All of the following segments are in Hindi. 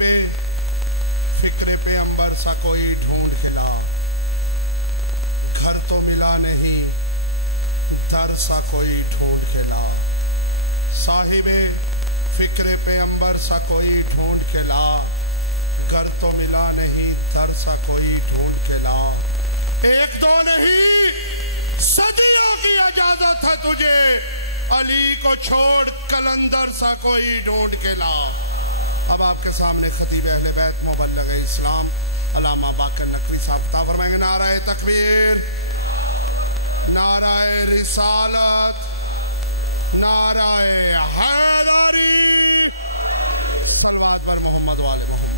साहिबे फिक्रे पे अंबर सा कोई ढूंढ खिला, घर तो मिला नहीं दर सा कोई ढूंढ खिला। साहिबे फिक्रे पे अंबर सा कोई ढूंढ के ला, घर तो मिला नहीं दर सा कोई ढूंढ के ला। एक तो नहीं सदियों की इजाजत है तुझे, अली को छोड़ कलंदर सा कोई ढूंढ के ला। अब आपके सामने खतीब अहले बैत मुबल्लिग इस्लाम अल्लामा बाकर नकवी साहब खिताब फरमाएंगे। नाराए तकबीर, नाराए रिसालत, नाराए हैदरी, सलवात पर मोहम्मद वाले मोहम्मद।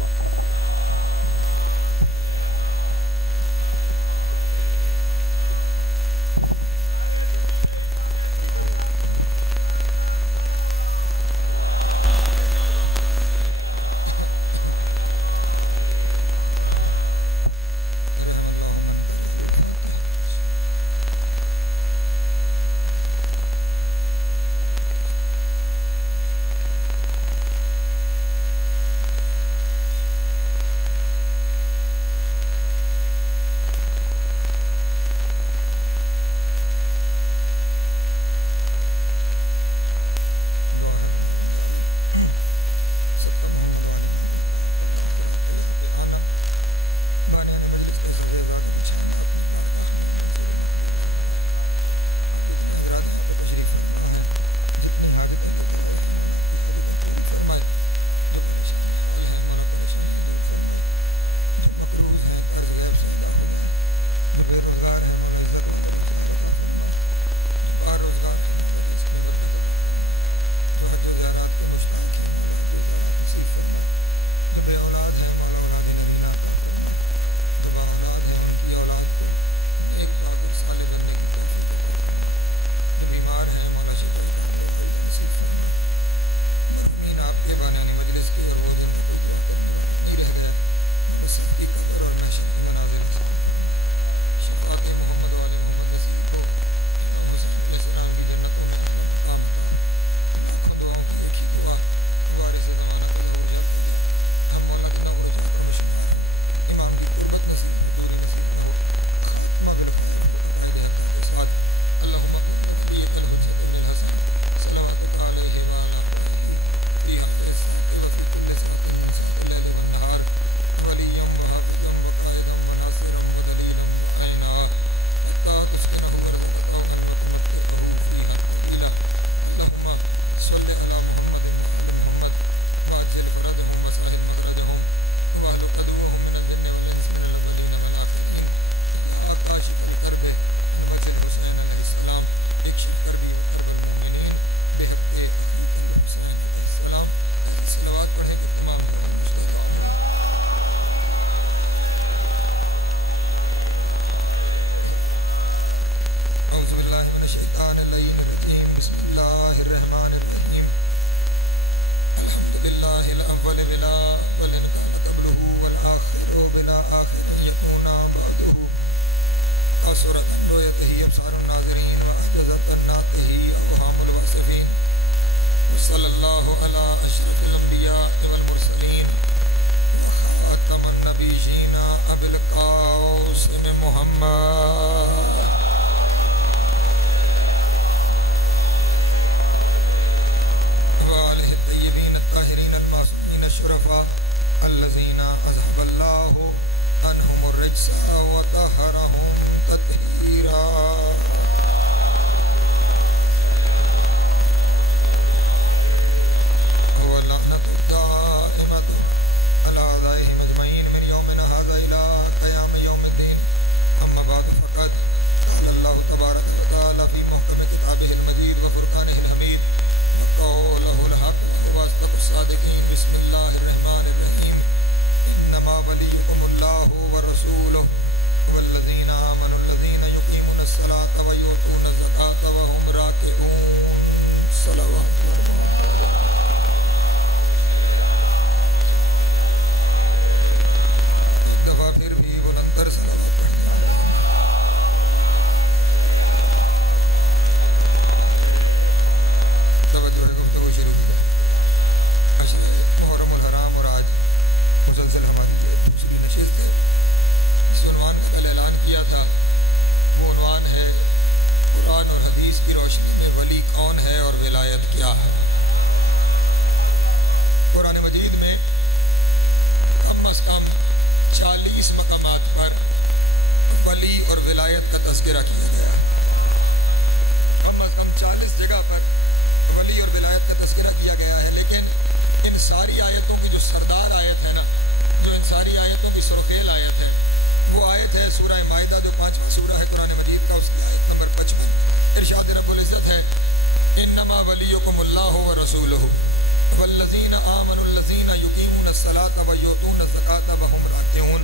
वल्लज़ीना आमनुल्लज़ीना युकीमुनस्सलाता व युतूनज़ ज़काता व हुम राकिऊन।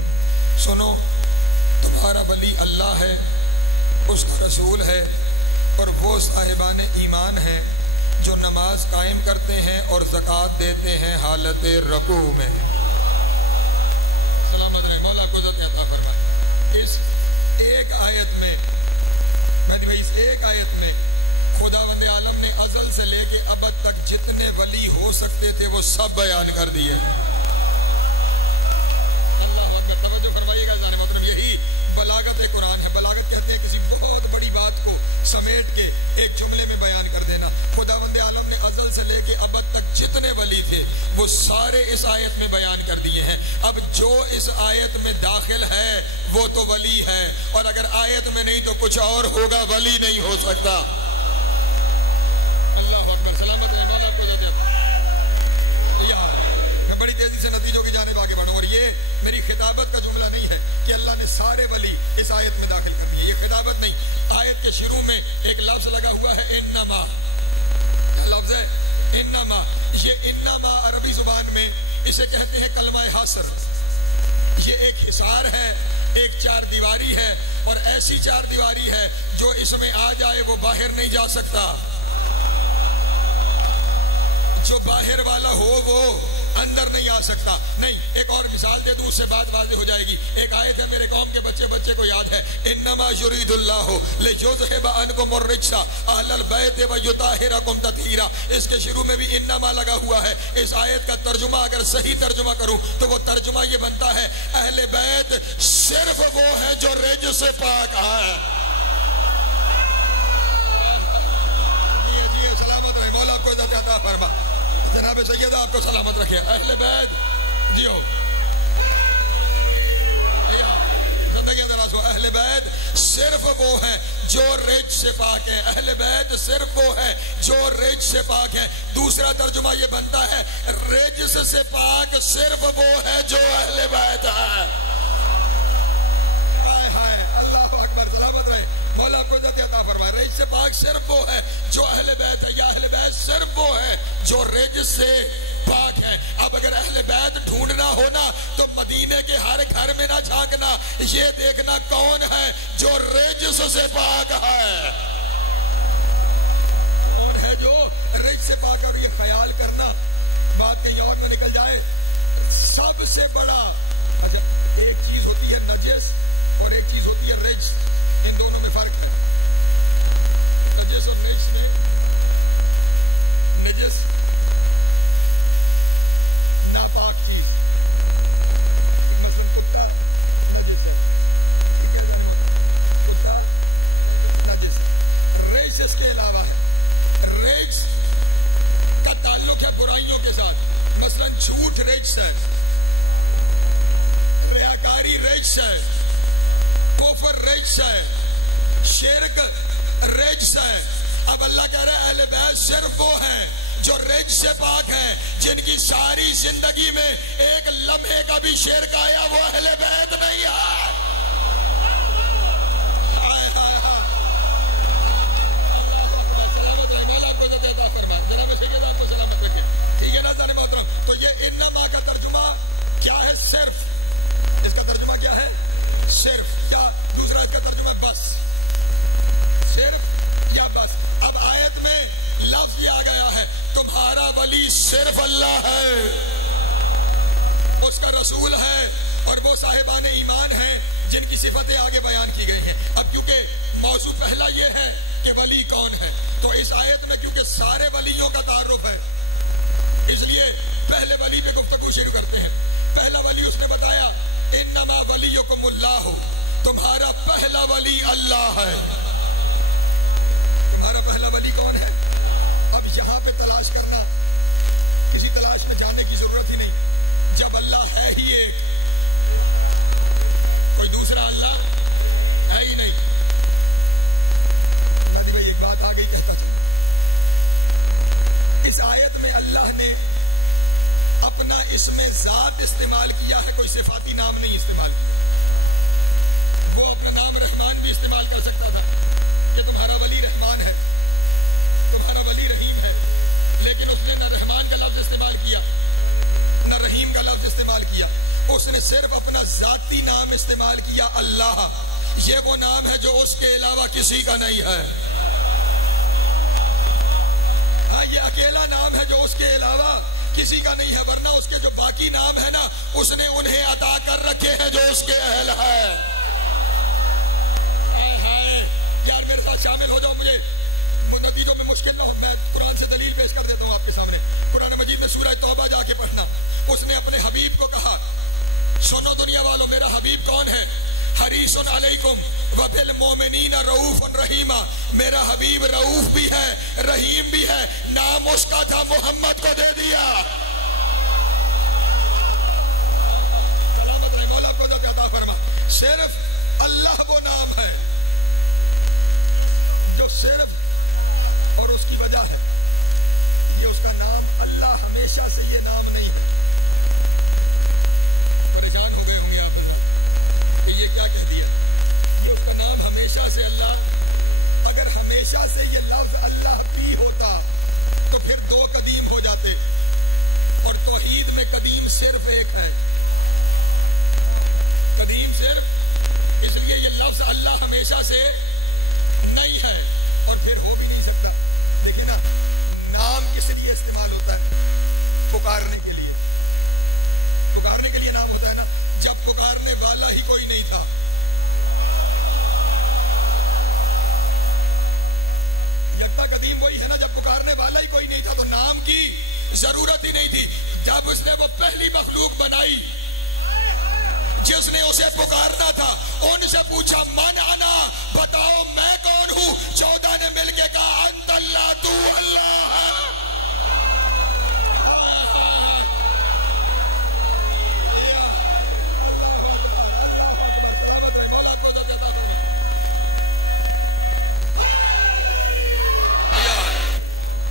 सुनो, तुम्हारा वली अल्लाह है, उसका रसूल है, और वो साहिबान ईमान हैं जो नमाज कायम करते हैं और ज़कात देते हैं हालत रकू में। सलामत रहे, मौला कुदरत अता फरमाए। इस एक आयत में, इस एक आयत में खुदावंद आलम ने अज़ल से लेके अबद तक जितने वली हो सकते थे वो सब बयान कर दिए। अल्लाह अकबर, तवज्जो फरमाइएगा ज़ाने मोहतरम, यही बलागत कुरान है। बलागत कहते हैं किसी बहुत बड़ी बात को समेट के एक जुमले में बयान कर देना। खुदावंद आलम ने अज़ल से लेके अबद तक जितने वली थे वो सारे इस आयत में बयान कर दिए हैं। अब जो इस आयत में दाखिल है वो तो वली है, और अगर आयत में नहीं तो कुछ और होगा, वली नहीं हो सकता। अल्लाह अकबर, सलामत रहे, मौला को मैं बड़ी तेजी से नतीजों की जानिब आगे बढ़ूं। और ये मेरी खिताबत का जुमला नहीं है कि अल्लाह ने सारे वली इस आयत में दाखिल कर दिए, ये खिताबत नहीं। आयत के शुरू में एक लफ्ज लगा हुआ है इन्नमा, लफ्ज है इन्नमा। ये इन्नमा अरबी जुबान में इसे कहते हैं कलमा हासर। ये एक हिसार है, एक चार दीवारी है, और ऐसी चार दीवारी है जो इसमें आ जाए वो बाहर नहीं जा सकता। जो बाहर वाला हो वो अंदर नहीं आ सकता। नहीं, एक और मिसाल दे दूं, उससे बात वाज़ेह हो जाएगी। एक आयत है, मेरे कौम के बच्चे को याद है, इन्नमा युरीदुल्लाहु लियुज़हिबा अन्कुम अर्रिज्सा अहलल बैत व युताहिरकुम तत्हीरा। इसके शुरू में भी इन्नमा लगा हुआ है। इस आयत का तर्जुमा अगर सही तर्जुमा करूं तो वो तर्जुमा ये बनता है, अहले बैत सिर्फ वो है जो रिज से पाक है। सलामत रहे, मौला आपको इज़्ज़त अता फरमा। जनाब सैयद आपको सलामत रखे। अहले बैत जियो, अहले बैत सिर्फ वो है जो रिज से पाक है। अहले बैत सिर्फ वो है जो रिज से पाक है। दूसरा तर्जुमा ये बनता है, रिज से पाक सिर्फ वो है जो अहले बैत है। मौला को इज़्ज़त अता फरमाए। रिज से पाक सिर्फ वो है जो अहले बैत है, या अहले बैत सिर्फ वो है जो रिज से पाक है। अब अगर अहले बैत ढूंढना हो ना तो मदीने के हर घर में ना झांकना, ये देखना कौन है जो रिज से पाक है, कौन है जो रिज से पाक है। और ये ख्याल करना, बात कहीं और में निकल जाए, सबसे बड़ा, अच्छा एक चीज होती है नजस और एक चीज होती है रिज, इन दोनों में फर्क है। नजस और रिज में, नजस नापाक चीज, मतलब कुत्ता नजस है, कुत्ता नजस। रिज इसके अलावा है, रिज का ताल्लुक है बुराइयों के साथ। मसलन झूठ रिज है, रियाकारी रिज है, कुफ्र रिज है, शिर्क रिज है। अब अल्लाह कह रहा है अहले बैत सिर्फ वो है जो रिज से पाक है, जिनकी सारी जिंदगी में एक लम्हे का भी शिर्क आया वो अहले बैत नहीं है। सलामत रहे, मौला आपको इज़्ज़त अता फरमाए। जनाब सैयद आपको सलामत रखे। ठीक है ना ज़ाने मोहतरम। तो ये इन्नमा का तर्जुमा क्या है? सिर्फ। इसका तर्जुमा क्या है? सिर्फ। या दूसरा इसका तर्जुमा बस, सिर्फ या बस। अब आयत में लफ्ज आ गया है, तुम्हारा वली सिर्फ अल्लाह है, उसका रसूल है, और वो साहिबान ईमान हैं जिनकी सिफतें आगे बयान की गई हैं। अब क्योंकि मौजू पहला ये है कि वली कौन है, तो इस आयत में क्योंकि सारे वलियों का तारुफ है, इसलिए पहले वली पे गुफ्तगू शुरू करते हैं। पहला वली उसने बताया, इन्नमा वलियुकुमुल्लाह, तुम्हारा पहला वली अल्लाह है। तुम्हारा पहला वली कौन है? अब यहाँ पे तलाश करना, किसी तलाश में जाने की जरूरत ही नहीं, जब अल्लाह है ही एक, कोई दूसरा अल्लाह है ही नहीं। भाई एक बात आ गई, कहता चलो, इस आयत में अल्लाह ने अपना इसमें जात इस्तेमाल किया है, कोई सिफाती नाम नहीं इस्तेमाल किया। वो अपना नाम रहमान भी इस्तेमाल कर सकता था कि तुम्हारा वली रहमान है, तुम्हारा वली रहीम है, लेकिन उसने न रहमान का लफ्ज इस्तेमाल उसने सिर्फ अपना जाती नाम इस्तेमाल किया अल्लाह। ये वो नाम है जो उसके अलावा किसी का नहीं है। ये अकेला नाम है जो उसके अलावा किसी का नहीं है, वरना उसके जो बाकी नाम है ना उसने उन्हें अदा कर रखे हैं जो उसके अहल है। यार मेरे साथ शामिल हो जाओ, मुझे नतीजों में मुश्किल ना हो। मैं कुरान से दलील पेश कर देता हूँ आपके सामने। कुरान मजीद में सूरह तौबा जाके पढ़ना। उसने अपने हबीब को कहा, सुनो दुनिया वालों, मेरा हबीब कौन है? हरीसुन अलैकुम व बिल मोमिनीना रऊफुन रहीमा। मेरा हबीब रऊफ भी है, रहीम भी है। नाम उसका था, मोहम्मद को दे दिया। सलामत रहे मौला को अता फरमा। सिर्फ अल्लाह वो नाम है जो सिर्फ, और उसकी वजह है कि उसका नाम अल्लाह हमेशा से ये नाम नहीं है। परेशान हो गए होंगे आप कि ये क्या कह दिया कि उसका नाम हमेशा से अल्लाह। अगर हमेशा से ये लफ्ज अल्लाह भी होता तो फिर दो कदीम हो जाते, और तौहीद में कदीम सिर्फ एक है। कदीम सिर्फ, इसलिए ये लफ्ज अल्लाह हमेशा से नहीं है और फिर हो भी नहीं सकता। देखिए ना, नाम किस लिए इस्तेमाल होता है? पुकारने के लिए। पुकारने के लिए नाम होता है ना। जब पुकारने वाला ही कोई नहीं था, यकता कदीम वही है ना, जब पुकारने वाला ही कोई नहीं था तो नाम की जरूरत ही नहीं थी। जब उसने वो पहली मखलूक बनाई जिसने उसे पुकारना था, उनसे पूछा मन आना, बताओ मैं कौन हूं? 14 ने मिलके कहा अंत अल्लाह, तू अल्लाह है।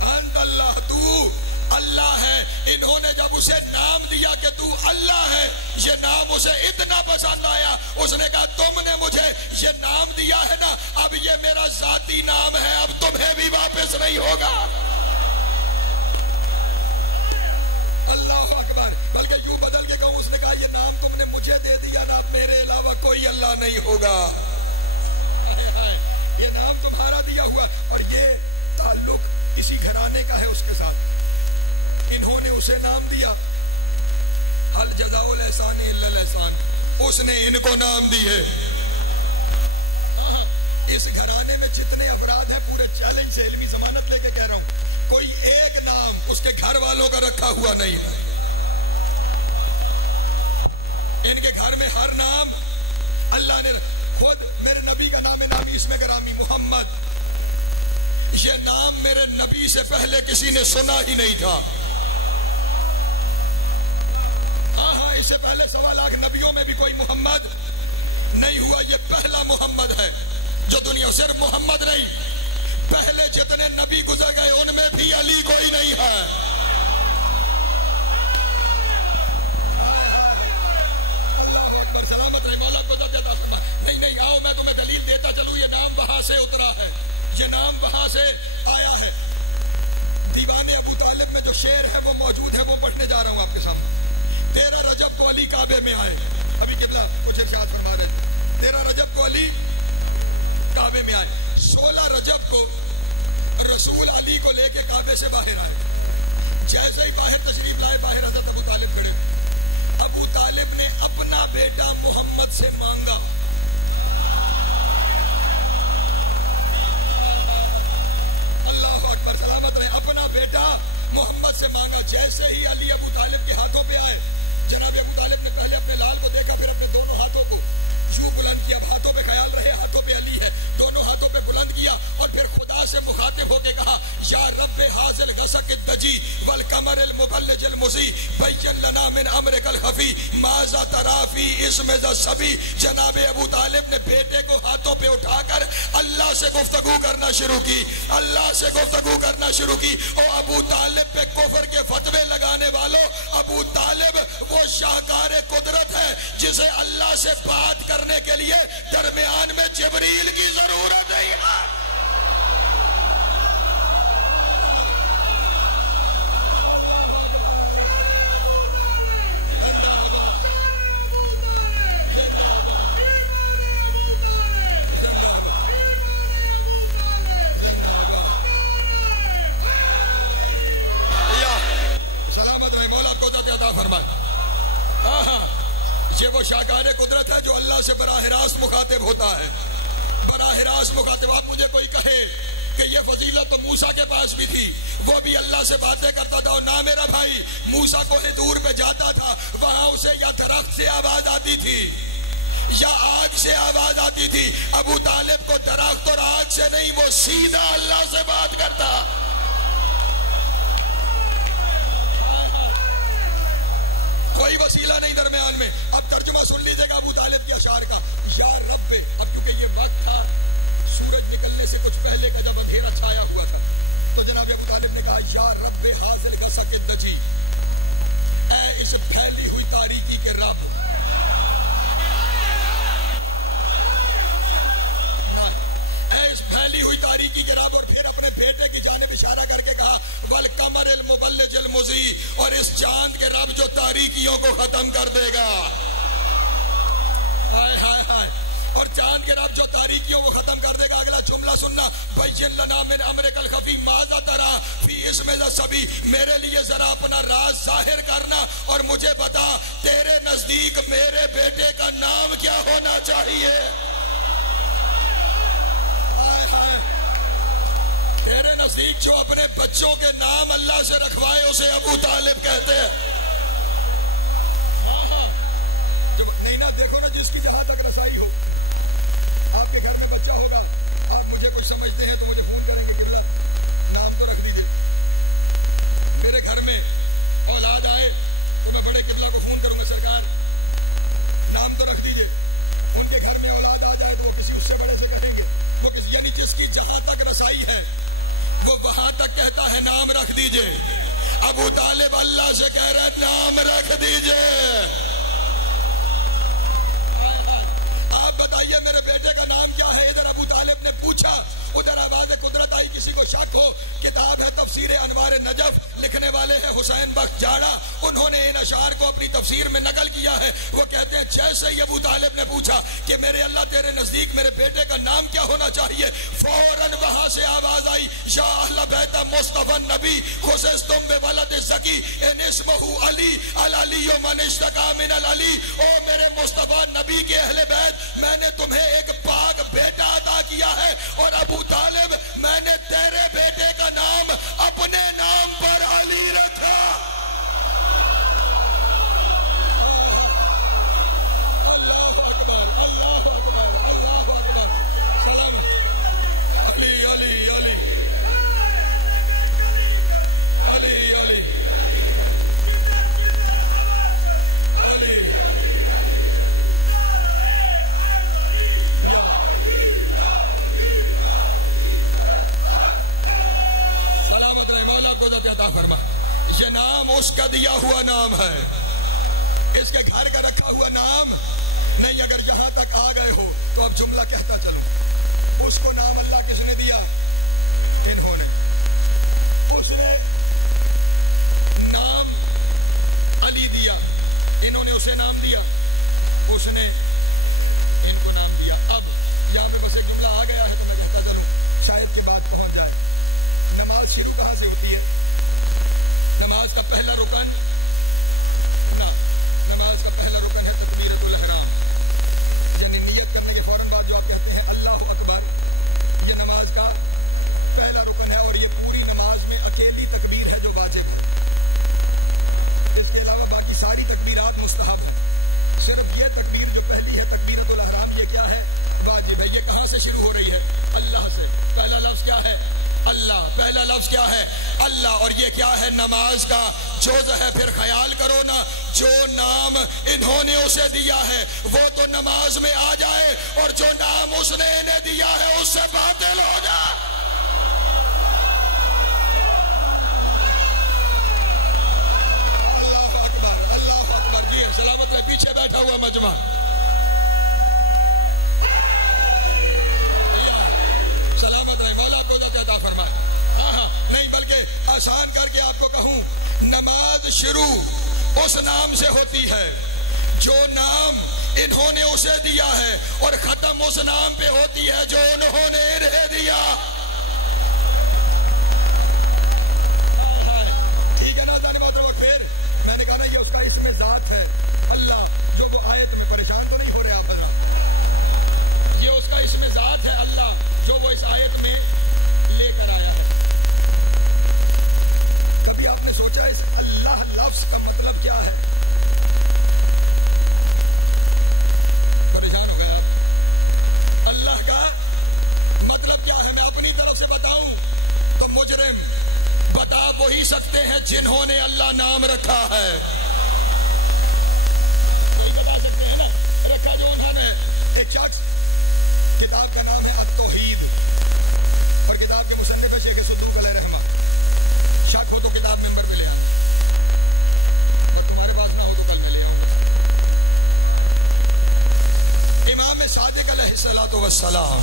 अंत अल्लाह, तू अल्लाह है। इन्होंने जब उसे नाम दिया कि तू अल्लाह है, ये नाम उसे इतना पसंद आया, उसने कहा तुमने मुझे ये नाम दिया है ना, अब ये मेरा जाती नाम है, अब तुम्हें भी वापस नहीं होगा। अल्लाह अकबर। बल्कि यूं बदल के कहूं, उसने कहा ये नाम तुमने मुझे दे दिया ना, मेरे अलावा कोई अल्लाह नहीं होगा। ये नाम तुम्हारा दिया हुआ, और ये ताल्लुक इसी घराने का है उसके साथ। इन्होंने उसे नाम दिया, हल जज़ाउल एहसान इल्लल एहसान, उसने इनको नाम दिए। इस घराने में जितने अफराद हैं, पूरे चैलेंज से इल्मी जमानत लेके कह रहा हूं, कोई एक नाम उसके घर वालों का रखा हुआ नहीं है। इनके घर में हर नाम अल्लाह ने, खुद मेरे नबी का नाम है, नामी इसमें गिरामी मोहम्मद, ये नाम मेरे नबी से पहले किसी ने सुना ही नहीं था। इससे पहले 1.25 लाख नबियों में भी कोई मोहम्मद नहीं हुआ। ये पहला मोहम्मद है जो दुनिया, सिर्फ मोहम्मद नहीं, पहले जितने नबी गुजर गए उनमें भी अली कोई नहीं है। अल्लाह अकबर। सलामत रहे मौला को नहीं, आओ मैं तुम्हें दलील देता चलूं। ये नाम वहां से उतरा है, ये नाम वहां से आया है। दीवाने अबू तालिब में जो शेर है वो मौजूद है, वो पढ़ने जा रहा हूं आपके सामने। 13 रजब को अली काबे में आए। अभी किबला कुछ इरशाद फरमा रहे हैं। 13 रजब को अली काबे में आए। 16 रजब को रसूल अली को लेके काबे से बाहर आए। जैसे ही बाहर तशरीफ लाए, बाहर हज़रत अबू तालिब खड़े। अबू तालिब ने अपना बेटा मोहम्मद से मांगा। अल्लाह अकबर। सलामत रहे। अपना बेटा मोहम्मद से मांगा। जैसे ही अली अबू तालिब के हाथों पे आए, जनाब अबू तालिब ने पहले अपने लाल को देखा, फिर अपने दोनों हाथों को यूं बुलंद किया। हाथों पे ख्याल रहे हाथों पे अली है, दोनों हाथों पे बुलंद किया, और फिर खुदा से मुखातिब होके कहा, या रब्बे हाज़िल गसक तजी वल कमर अल मुबल्लिज अल मुसी बैयन लना मिन अमरिकल खफी माज़ा तराफी इसमें सभी। जनाब अबू तालिब ने बेटे को हाथों पे उठाकर अल्लाह से गुफ्तगू करना शुरू की, अल्लाह से गुफ्तगू करना शुरू की। और अबू तालिब पे कुफ्र के फतवे लगाने वालों, अबू तालिब वो शाहकार कुदरत है जिसे अल्लाह से बात करने के लिए दरमियान में जिब्रील की जरूरत नहीं है। कुदरत अता फरमाए। हाँ हाँ, ये वो शागाने कुदरत है जो अल्लाह से बराह रास्त मुखातिब होता है, बराह रास्त मुखातिब। आप मुझे कोई कहे कि ये फजीलत तो मूसा के पास भी थी, वो भी अल्लाह से बातें करता था। और ना मेरा भाई, मूसा कोहे दूर पे जाता था, वहां उसे या दरख्त से आवाज आती थी या आग से आवाज आती थी। अबू तालिब को दरख्त और आग से नहीं, वो सीधा अल्लाह से बात करता। कोई वसीला नहीं दरमियान में। अब तर्जुमा सुन लीजिएगा अबू तालिब के अशार का। या रब्बे, अब क्योंकि ये वक्त था सूरज निकलने से कुछ पहले का, जब अंधेरा छाया हुआ था, तो जनाब अबू तालिब ने कहा या रब्बे हासिल का सकित नजी, ऐ इस फैली हुई तारीकी के रब, फैली हुई तारीकी के रब। और फिर अपने बेटे की जानिब इशारा करके कहा वल कमरिल मुबल्लिजिल मुज़ी, और इस चांद के रब जो तारीकियों को खत्म कर देगा। हाय हाय हाय, और चांद के रब जो तारीकियों को खत्म कर देगा। अगला जुमला सुनना, बैयिन लना मिन अमरिकल खफी माज़ा तरा फी इसमें सभी, मेरे लिए जरा अपना राज जाहिर करना और मुझे बता तेरे नजदीक मेरे बेटे का नाम क्या होना चाहिए। तेरे नजदीक जो अपने बच्चों के नाम अल्लाह से रखवाए उसे अबू तालिब कहते हैं। जो नहीं ना, देखो ना, जिसकी जहां तक रसाई हो, आपके घर में बच्चा होगा, आप मुझे कुछ समझते हैं तो मुझे फोन करेंगे कि नाम तो रख दीजिए। मेरे घर में औलाद आए तो मैं बड़े किबला को फोन करूंगा, सरकार नाम तो रख दीजिए। उनके घर में औलाद आ जाए तो वो किसी उससे बड़े से कहेंगे, वो किसी, यानी जिसकी जहां तक रसाई है वो वहां तक कहता है नाम रख दीजिए। अबू तालिब अल्लाह से कह रहे हैं नाम रख दीजिए। आप बताइए मेरे बेटे का नाम क्या है? इधर अबू तालिब ने पूछा, उधर आवाज कुदरत आई। किसी को शक हो, किताब है तफसीर अनवार नजफ, लिखने वाले हैं हुसैन बख्श जाड़ा, उन्होंने इन अशार को अपनी तफसीर में नकल किया है। वो कहते हैं जैसे ही अबू तालिब ने पूछा कि मेरे अल्लाह तेरे नजदीक मेरे बेटे का नाम क्या होना चाहिए, फौरन वहां से आवाज आई या अहल बैत मुस्तफा नबी खुसस्तुम बिवलद ज़की इन इस्महु अली अली मन इश्तका मिन अली। ओ मेरे मुस्तफा नबी के अहले बैत, मैंने तुम्हें एक पाक बेटा अता किया है। और अबू तालिब, मैंने तेरे बेटे का नाम अपने नाम पर अली रखा। ये नाम उसका दिया हुआ नाम है, इसके घर का रखा हुआ नाम नहीं। अगर यहां तक आ गए हो तो अब जुमला कहता चलो। उसको नाम अल्लाह किसने दिया? इन्होंने। उसने नाम अली दिया, इन्होंने उसे नाम दिया, उसने इनको नाम दिया। अब यहाँ पे बस एक जुमला आ गया है तो मैं कहता चलूं, शायद के बाद पहुंच जाए। नमाज शुरू कहां से होती है? नमाज का पहला रुकन ना, नमाज का पहला रुकन है तकबीरतुल इहराम, यानी नियत करने के फौरन बाद जो आप कहते हैं अल्लाहु अकबर, ये नमाज का पहला रुकन है। और ये पूरी नमाज में अकेली तकबीर है जो वाजिब है। इसके अलावा बाकी सारी तकबीरात मुस्तहब है। सिर्फ ये तकबीर जो पहली है तकबीरतुल इहराम, ये क्या है? वाजिब है। ये कहां से शुरू हो रही है? अल्लाह से। पहला लफ्ज क्या है? अल्लाह। पहला लफ्ज क्या है? अल्लाह। और ये क्या है? नमाज का जोज है। फिर ख्याल करो ना, जो नाम इन्होंने उसे दिया है वो तो नमाज में आ जाए, और जो नाम उसने इन्हें दिया है उससे बातिल हो जाए। अल्लाह अकबर, अल्लाह अकबर। जी सलामत है, पीछे बैठा हुआ मजमा, सलामत रहे, मौला को अता फरमाए। नहीं बल्कि आसान करके आपको कहूं, नमाज शुरू उस नाम से होती है जो नाम इन्होंने उसे दिया है, और खत्म उस नाम पे होती है जो उन्होंने इन्हें दिया। ठीक है ना? धन्यवाद। फिर मैंने कहा ना नाम रखा है? नहीं बता सकते हैं ना, रखा जो उन्होंने। एक शख्स, किताब का नाम है अत-तौहीद और किताब के मुसन्निफ है शेख सुद्दूक अलैहिर्रहमा। शक हो तो किताब मेंबर पे ले आना, और तुम्हारे पास ना हो तो कल मैं ले आऊंगा। इमाम सादिक अलैहिस्सलातु वस्सलाम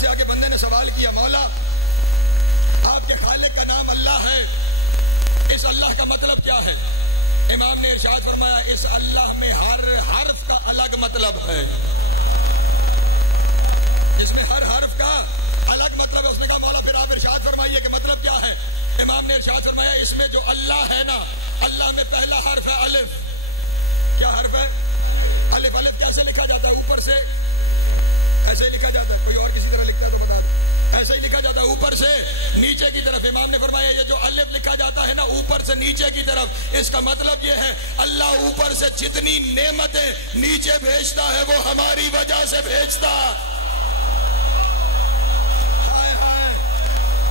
से आके बंदे ने सवाल किया, मौला आपके खालिक का नाम अल्लाह है, इस अल्लाह का मतलब क्या है? इमाम ने इरशाद फरमाया, इस अल्लाह में हर हर्फ का अलग मतलब है। इसमें हर हर्फ का अलग मतलब है। उसने कहा मौला फिर आप इरशाद फरमाइए कि मतलब क्या है? इमाम ने इरशाद फरमाया, इसमें जो अल्लाह है ना, अल्लाह में पहला हर्फ है अलिफ। क्या हर्फ है? अलिफ। अलिफ कैसे लिखा जाता है? ऊपर से ऐसे ही लिखा जाता है, कोई और किसी तरह लिखता है तो बता दो। ऐसे ही लिखा जाता है ऊपर से नीचे की तरफ। इमाम ने फरमाया ये जो अलिफ लिखा जाता है ना ऊपर से नीचे की तरफ, इसका मतलब ये है अल्लाह ऊपर से जितनी नेमतें नीचे भेजता है वो हमारी वजह से भेजता। हाय हाय,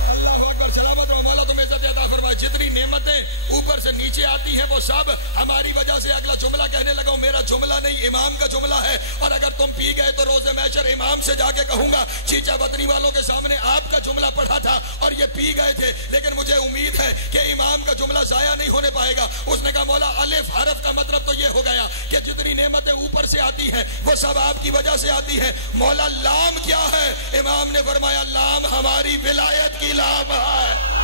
अल्लाहु अकबर, सलामत रहो मौला तुम्हें इज्जत अता फरमाए। जितनी नेमतें ऊपर से नीचे आती हैं वो सब हमारी वजह से। अगला जुमला कहने लगा, मेरा जुमला नहीं इमाम का जुमला है, और अगर तुम पी गए तो रोज़े महशर इमाम से जाके कहूंगा चीचा वतनी वालों के सामने आपका जुमला पढ़ा था और ये पी गए थे, लेकिन मुझे उम्मीद है कि इमाम का जुमला जाया नहीं होने पाएगा। उसने कहा मौला अलिफ हरफ का मतलब तो ये हो गया कि जितनी नेमतें ऊपर से आती हैं वो सब आपकी वजह से आती है। मौला लाम क्या है? इमाम ने फरमाया लाम हमारी विलायत की लाम है।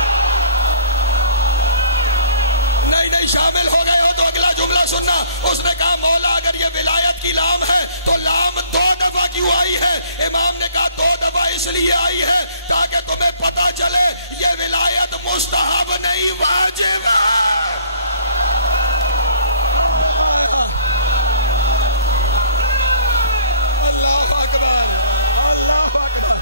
नहीं शामिल हो गए हो तो अगला जुमला सुनना। उसने कहा मौला अगर ये विलायत की लाम है तो लाम 2 दफा क्यों आई है? इमाम ने कहा 2 दफा इसलिए आई है ताकि तुम्हें पता चले ये विलायत मुस्तहब नहीं वाजिब है। अल्लाहु अकबर, अल्लाहु अकबर।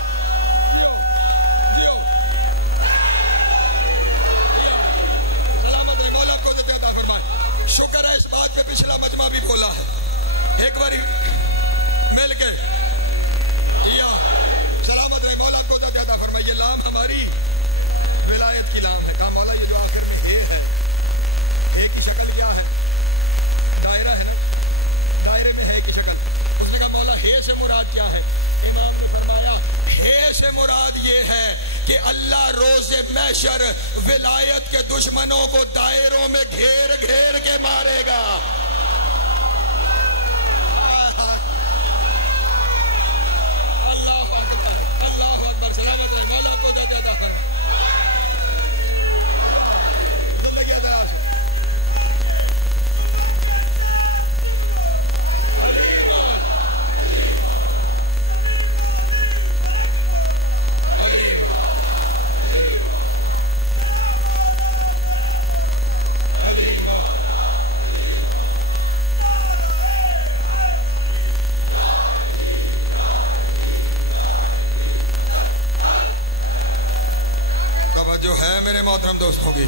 सलामत है मौला को इज्जत अता फरमाए। शुक्र है इस बात पे पिछला मजमा भी बोला है, एक बारी मिल के या सलामत रहे मौला को इज्जत अता फरमाए। लाम हमारी विलायत की लाम है। कहा मौला ये जो आखिर में ए है, ए की शक्ल क्या है? दायरा है ना, दायरे में है की शक्ल। उसने कहा मौला हे से मुराद क्या है? इमाम ने फरमाया हे से मुराद ये है कि अल्लाह रोज़े महशर विलायत के दुश्मनों को दायरों में घेर घेर के मारेगा। अल्लाहु अकबर, अल्लाहु अकबर, सलामत रहे मौला को इज्जत अता फरमाए। जो है मेरे मोहतरम दोस्तों की,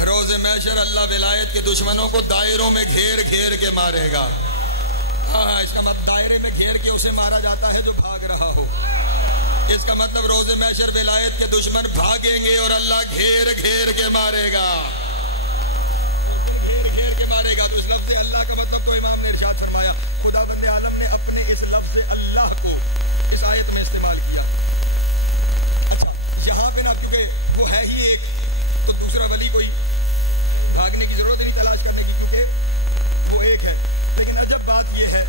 रोज़े महशर अल्लाह विलायत के दुश्मनों को दायरों में घेर घेर के मारेगा। हाँ, इसका मतलब दायरे में घेर के उसे मारा जाता है जो भाग रहा हो। इसका मतलब रोज़े महशर विलायत के दुश्मन भागेंगे और अल्लाह घेर घेर के मारेगा, घेर घेर के मारेगा। तो इस लफ्ज़ अल्लाह का मतलब तो इमाम ने इरशाद फरमाया, खुदावंद आलम ने अपने इस लफ्ज़ अल्लाह को इस आयत में इस्तेमाल किया। यहाँ पे ना क्योंकि वो है ही एक, तो दूसरा वली कोई भागने की जरूरत नहीं तलाश करने की, क्योंकि वो एक है। लेकिन अजब बात ये है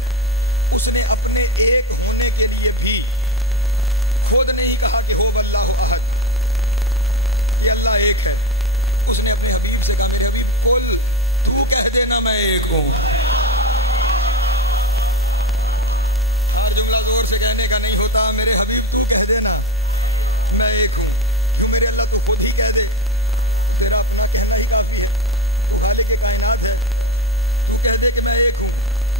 उसने अपने एक होने के लिए भी खुद नहीं कहा कि हो अल्लाहु अहद, ये अल्लाह एक है। उसने अपने हबीब से कहा मेरे हबीब बोल तू कह देना मैं एक हूँ। हर जुमला जोर से कहने का नहीं होता, मेरे हबीब तू कह देना मैं एक हूँ। क्यों मेरे अल्लाह तो खुद ही कह दे, तेरा अपना कहना ही काफी है, तो खालिक कायनात है। तू कह दे कि मैं एक हूँ,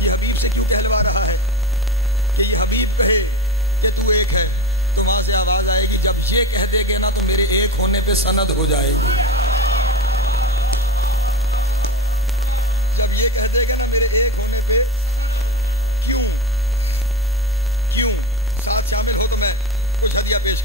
ये हबीब से क्यों कहलवा रहा है कि ये हबीब कहे कि तू एक है? तो वहां से आवाज आएगी जब ये कह देगे ना तो मेरे एक होने पे सनद हो जाएगी। जब ये कह देगा ना मेरे एक होने पे, क्यों क्यों साथ शामिल हो तो मैं कुछ हदिया पेश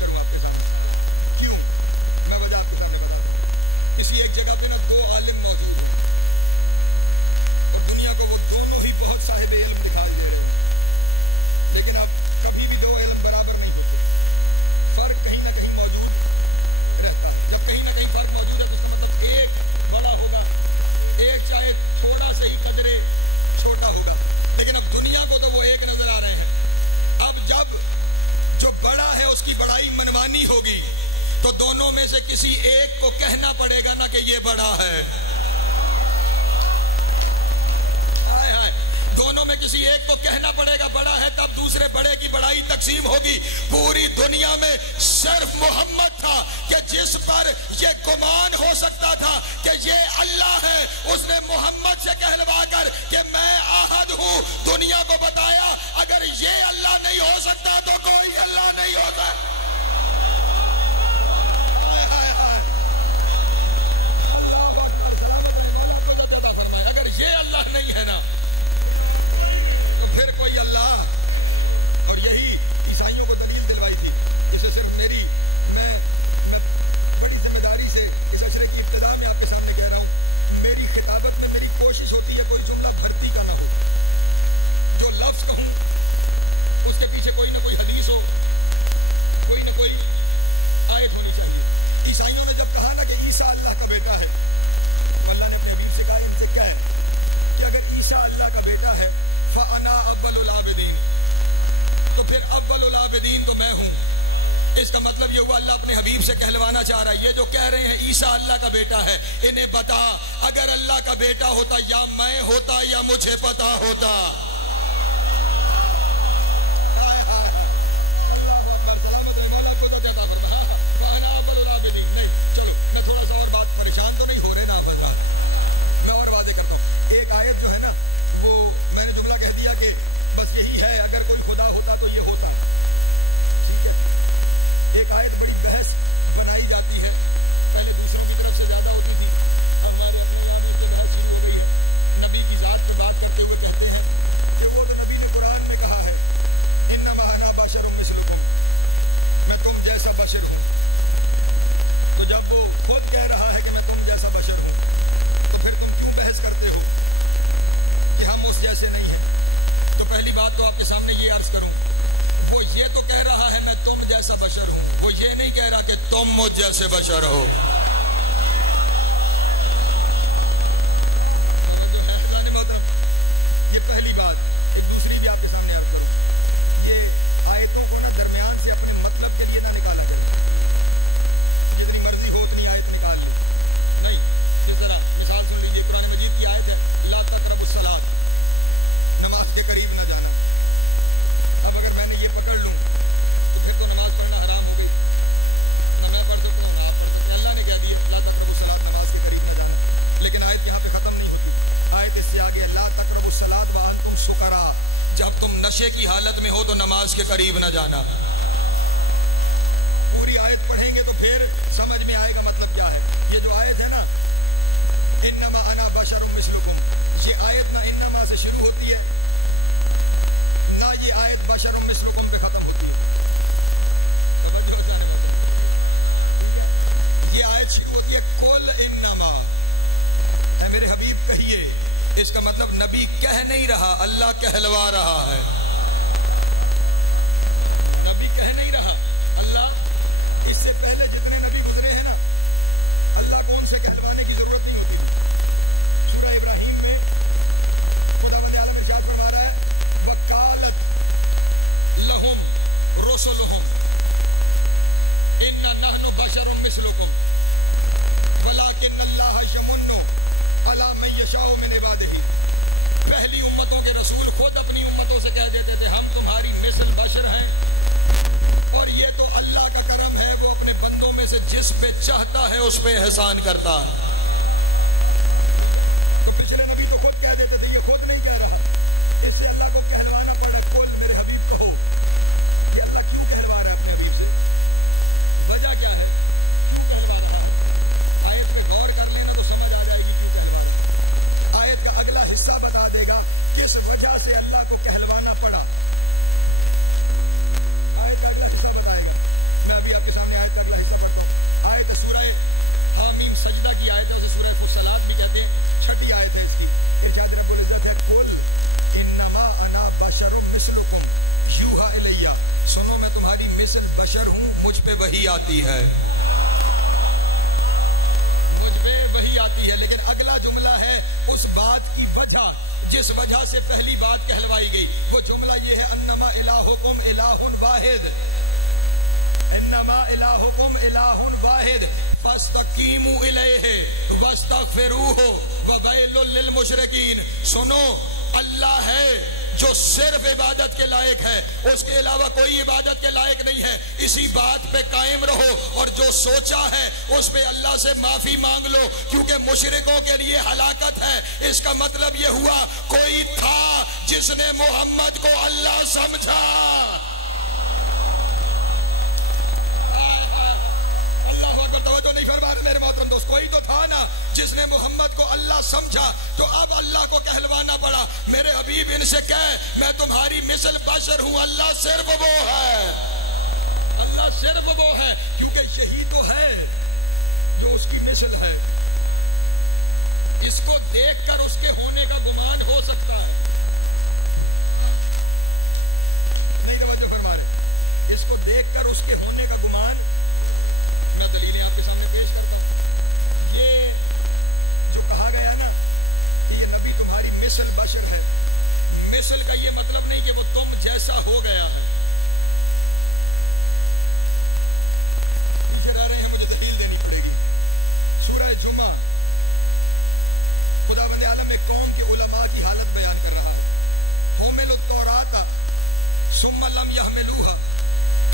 नहीं होगी तो दोनों में से किसी एक को कहना पड़ेगा ना कि ये बड़ा है। दोनों में किसी एक को कहना पड़ेगा बड़ा है, तब दूसरे बड़े की बड़ाई तकसीम होगी। पूरी दुनिया में सिर्फ मोहम्मद था कि जिस पर यह गुमान हो सकता था कि ये अल्लाह है, उसने मोहम्मद से कहलवा कर कि मैं आहद हूं दुनिया को बताया अगर ये अल्लाह नहीं हो सकता तो कोई अल्लाह नहीं होता। अगर ये अल्लाह नहीं है ना फिर कोई अल्लाह। और यही ईसाइयों को दलील दिलवाई थी। इसे सिर्फ मैं बड़ी जिम्मेदारी से इस अशरे की इब्तिदा में आपके सामने कह रहा हूँ। मेरी खिताबत में मेरी कोशिश होती है कोई जुमला भर्ती का ना हो, जो लफ्ज कहूँ उसके पीछे कोई ना कोई हदीस हो, कोई ना कोई आयत होनी चाहिए। ईसाइयों ने जब कहा ना कि ईसा अल्लाह का बेटा है, अल्लाह ने अपने हबीब से कहा इनसे कह कि अगर ईसा अल्लाह का बेटा है फ़अना अव्वलुल आबिदीन, तो फिर अव्वलुल आबिदीन तो मैं हूं। इसका मतलब ये हुआ अल्लाह अपने हबीब से कहलवाना चाह रहा है। ये जो कह रहे हैं ईसा अल्लाह का बेटा है, इन्हें पता अगर अल्लाह का बेटा होता या मैं होता या मुझे पता होता। चलो मैं थोड़ा सा और बात, परेशान तो नहीं हो रहे ना आप हज़रात, मैं और वाज़ेह करता हूँ। एक आयत जो है ना वो मैंने जुमला कह दिया कि बस यही है, अगर कोई खुदा होता तो ये होता। ठीक है, एक आयत बड़ी बहस बनाई जाती है, पहले दूसरों की तरफ से ज्यादा होती थी, अब हमारे अपने की तरफ से हो गई है। नबी की जात पे बात करते हुए कहते हैं देखो तो नबी ने कुरान में कहा है इन्नमा अना बशरुम मिसलुकुम, मैं तुम जैसा बशर हूँ। तो जब वो खुद कह रहा है कि मैं तुम जैसा बशर हूँ तो फिर तुम क्यों बहस करते हो कि हम उस जैसे नहीं है? तो पहली बात तो आपके सामने ये अर्ज करूं, वो ये तो कह रहा है मैं तुम जैसा बशर हूं, वो ये नहीं कह रहा कि तुम मुझ जैसे बशर हो। ये पहली बात। एक दूसरी भी आपके सामने अर्ज करूं, ये आयतों को ना दरमियान से अपने मतलब के लिए ना निकाला जाए, जितनी मर्जी हो उतनी आयत निकाल ली नहीं। जिस तरह मिसाल सुन लीजिए, कुरान मजीद की आयत है ला तक़रबुस सलात, नमाज के करीब न जाना। अब अगर मैंने ये पकड़ लूं तो फिर तो नमाज पढ़ना हराम हो गई, तो मैं पढ़ सकता हूँ आप, अल्लाह ने कह दिया ला तक़रबुस सलात, नमाज के करीब न जाना। लेकिन आयत यहाँ पे खत्म नहीं होती, आयत इससे आगे ला तक़रबुस सलात व अंतुम सुकरा, जब तुम नशे की हालत में हो तो नमाज के करीब न जाना। पूरी आयत पढ़ेंगे तो फिर समझ में आएगा मतलब क्या है। ये जो आयत है ना इन्नमा अना बशरुम मिसलुकुम, ये आयत ना इन्नमा से शुरू होती है ना ये आयत बशरुम मिसलुकुम पे खत्म होती है। ये आयत शुरू होती है कुल इन्नमा, है मेरे हबीब कहिए। इसका मतलब नबी कह नहीं रहा, अल्लाह कहलवा रहा है। नबी कह नहीं रहा, अल्लाह। इससे पहले जितने नबी गुजरे हैं ना, अल्लाह को उनसे कहलवाने की जरूरत नहीं होती। सूरह इब्राहिम में खुदावंद आलम इरशाद फरमा रहा है वकालत लहुम रुसुलुहुम इन्ना नहनु बशरुम मिसलुकुम वलाकिन्नल्लाह यमुन्नु अला मन यशाउ मिन इबादिही। पहली उम्मतों के रसूल खुद अपनी उम्मतों से कह देते थे हम तुम्हारी मिसल बशर हैं, और ये तो अल्लाह का करम है, वो अपने बंदों में से जिस पे चाहता है उस पे एहसान करता है। तो पिछले नबी तो खुद कह देते थे, ये खुद नहीं कह रहा, इससे अल्लाह को कहलवाना पड़ा। खुद मेरे हबीब को कि अल्लाह क्यों कहलवा रहा है अपने हबीब से, वजह क्या है? आयत में गौर कर लेना तो समझ आ जाएगी क्यों कहलवा। आयत का अगला हिस्सा बता देगा किस वजह से अल्लाह को कहलवाना पड़ा। आयत का अगला हिस्सा बताएगा। मैं अभी आपके सामने आयत का अगला हिस्सा पढ़ता हूं। आयत सूरह हामीम सजदा की आयत है, उसे सूरह फुस्सलात भी कहते हैं, छठी आयत है इसकी। इरशाद रब्बुल इज्जत है कुल इन्नमा अना बशरुम मिसलुकुम यूहा इलैया, सुनो मैं तुम्हारी मिसल बशर हूं, मुझ पे वही आती है, मुझ पे वही आती है। लेकिन अगला जुमला है उस बात की वजह जिस वजह से पहली बात कहलवाई गई। वो जुमला ये है अन्नमा इलाहुकुम इलाहुन वाहिद, इन्नमा इलाहुकुम इलाहुन वाहिद फस्तकीमू इलैहि वस्तगफिरूहु ववैलुल लिल मुशरिकीन। सुनो, अल्लाह है जो सिर्फ इबादत के लायक है, उसके अलावा कोई इबादत के लायक नहीं है। इसी बात पे कायम रहो और जो सोचा है उस पे अल्लाह से माफी मांग लो, क्योंकि मुशरिकों के लिए हलाकत है। इसका मतलब ये हुआ कोई था जिसने मोहम्मद को अल्लाह समझा। नहीं फरमा रहे मेरे मोहतरम दोस्त, कोई तो था ना जिसने मोहम्मद को अल्लाह समझा, तो अब अल्लाह को कहलवाना पड़ा। मेरे हबीब इनसे कह, मैं तुम्हारी मिसल बशर हूं, अल्लाह सिर्फ वो है, अल्लाह सिर्फ वो है, क्योंकि यही तो है जो उसकी मिसल है। इसको देखकर उसके होने का गुमान हो सकता है। नहीं तवज्जो फरमा रहे, इसको देखकर उसके होने का गुमान, मैं दलील आपके सामने पेश करता हूं। ये जो कहा गया ना कि ये नबी तुम्हारी मिसल बशर है, मिसल का ये मतलब नहीं कि वो तुम जैसा हो गया है। पीछे जा रहे हैं, मुझे दलील देनी पड़ेगी। सूरह जुमा खुदावंद आलम एक कौम के उलमा की हालत बयान कर रहा है। हुमिलुत तौराता सुम्मा लम यहमिलूहा